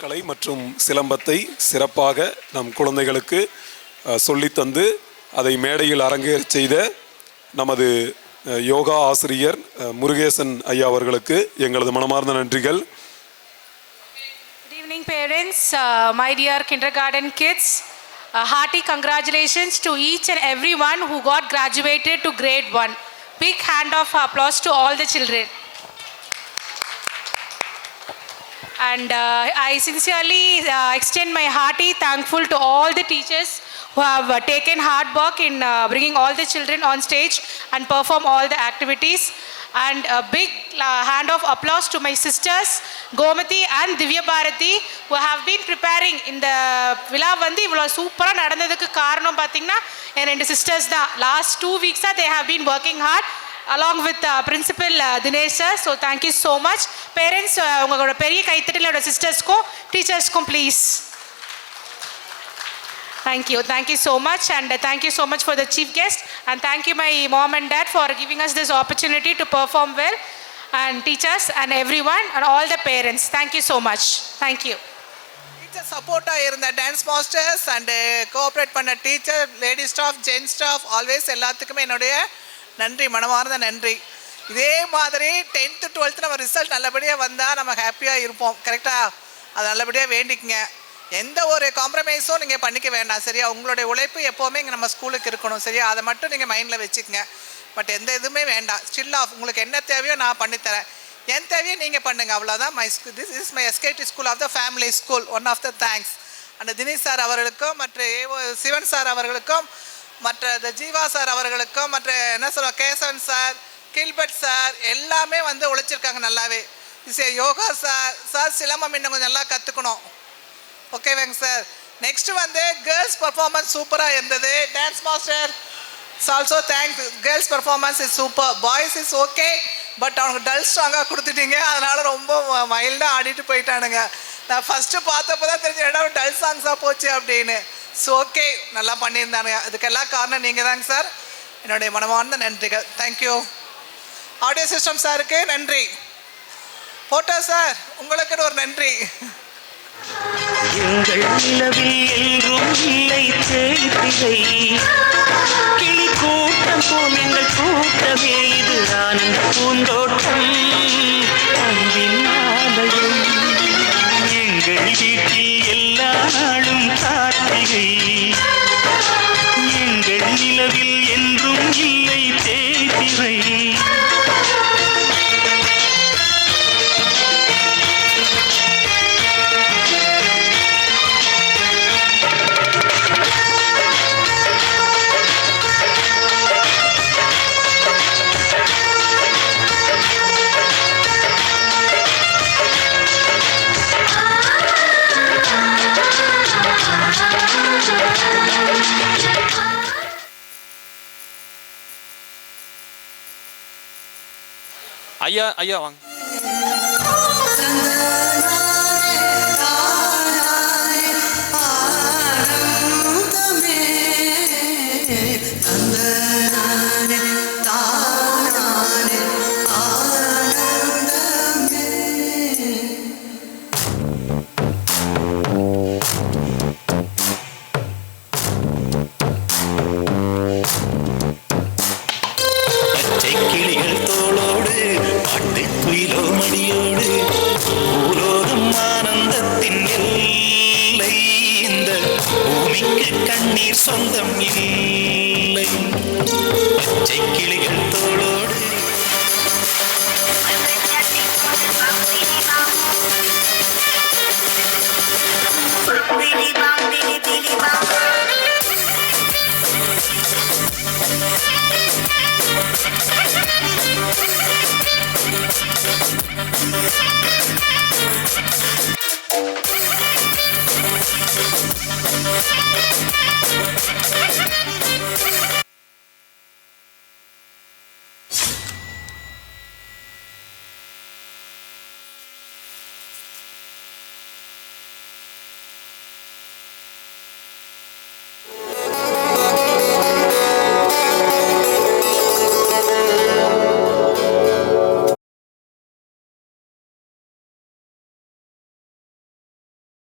கலை மற்றும் சிலம்பத்தை சிறப்பாக நம் குழந்தைகளுக்கு சொல்லித்தந்து அதை மேடையில் அரங்கேறச் செய்த நமது யோகா ஆசிரியர் முருகேசன் ஐயா அவர்களுக்கு எங்களது மனமார்ந்த நன்றிகள். Good evening parents, my dear kindergarten kids. Hearty congratulations to each and everyone who got graduated to grade 1. Big hand of applause to all the children. And I sincerely extend my hearty thankful to all the teachers who have taken hard work in bringing all the children on stage and perform all the activities. And a big hand of applause to my sisters Gomati and Divya Bharati who have been preparing in the villa வந்து இவ்வளவு சூப்பரா நடந்ததுக்கு காரணம் பாத்தீங்கன்னா என் ரெண்டு sisters தான். Last 2 weeks they have been working hard along with principal Dinesh sir. So thank you so much parents. உங்களோட பெரிய கைத்தட்டல் என்னோட sistersக்கும் teachersக்கும் please. Thank you so much, and thank you so much for the chief guest, and thank you my mom and dad for giving us this opportunity to perform well, and teachers and everyone and all the parents. Thank you so much. Thank you. Teacher support இருந்த dance masters and cooperate பண்ண teacher, lady staff, gen staff, always எல்லாத்துக்குமே என்னுடைய நன்றி, மனமார்ந்த நன்றி. இதே மாதிரி 10th 12th நம்ம ரிசல்ட் நல்லபடியாக வந்தால் நம்ம ஹாப்பியாக இருப்போம். கரெக்டாக அது நல்லபடியாக வேண்டிக்குங்க. எந்த ஒரு காம்ப்ரமைஸும் நீங்கள் பண்ணிக்க வேண்டாம். சரியா, உங்களுடைய உழைப்பு எப்போவுமே இங்கே நம்ம ஸ்கூலுக்கு இருக்கணும். சரியா, அதை மட்டும் நீங்கள் மைண்டில் வச்சுக்கோங்க. பட் எந்த இதுவுமே வேண்டாம். ஸ்டில் ஆஃப் உங்களுக்கு என்ன தேவையோ நான் பண்ணித்தரேன், என் தேவையோ நீங்கள் பண்ணுங்கள், அவ்வளோதான். This is my SKD school of the family school. One of the thanks அந்த தினேஷ் சார் அவர்களுக்கும், மற்ற சிவன் சார் அவர்களுக்கும், மற்ற ஜீவா சார் அவர்களுக்கும், மற்ற என்ன சொல்ல கேசவன் சார், கில்பர்ட் சார் எல்லாமே வந்து உழைச்சிருக்காங்க நல்லாவே. யோகா சார் சிலம்பம் இன்னும் கொஞ்சம் நல்லா கற்றுக்கணும். ஓகேவாங்க சார். நெக்ஸ்ட் வந்து கேர்ள்ஸ் பர்ஃபார்மன்ஸ் சூப்பராக இருந்தது. Dance master also thanks. Girls performance is super. Boys is okay, but அவங்க டல் ஸ்ட்ராங்காக கொடுத்துட்டீங்க, அதனால் ரொம்ப மைல்டாக ஆடிட்டு போயிட்டானுங்க. நான் ஃபஸ்ட்டு பார்த்தப்போ தான் தெரிஞ்ச இடம் டல் சாங்ஸாக போச்சு அப்படின்னு. ஸோ ஓகே, நல்லா பண்ணியிருந்தானுங்க. அதுக்கெல்லாம் காரணம் நீங்கள் தாங்க சார். என்னுடைய மனமார்ந்த நன்றிகள். தேங்க்யூ. ஆடியோ சிஸ்டம் சாருக்கு நன்றி. போட்டோ சார் உங்களுக்குன்னு ஒரு நன்றி. எங்கள் நிலவில் என்றும் இல்லை தேய்பிகை, கிளி கூட்டம் போல் எங்கள் கூட்டமே, இது ஆனந்த பூந்தோட்டம், அன்பின் ஆலயம். எங்கள் வீட்டில் எல்லா நாளும் கார்த்திகை, எங்கள் நிலவில் என்றும் இல்லை தேய்பிகை. ஐயா ஐயா வாங்க.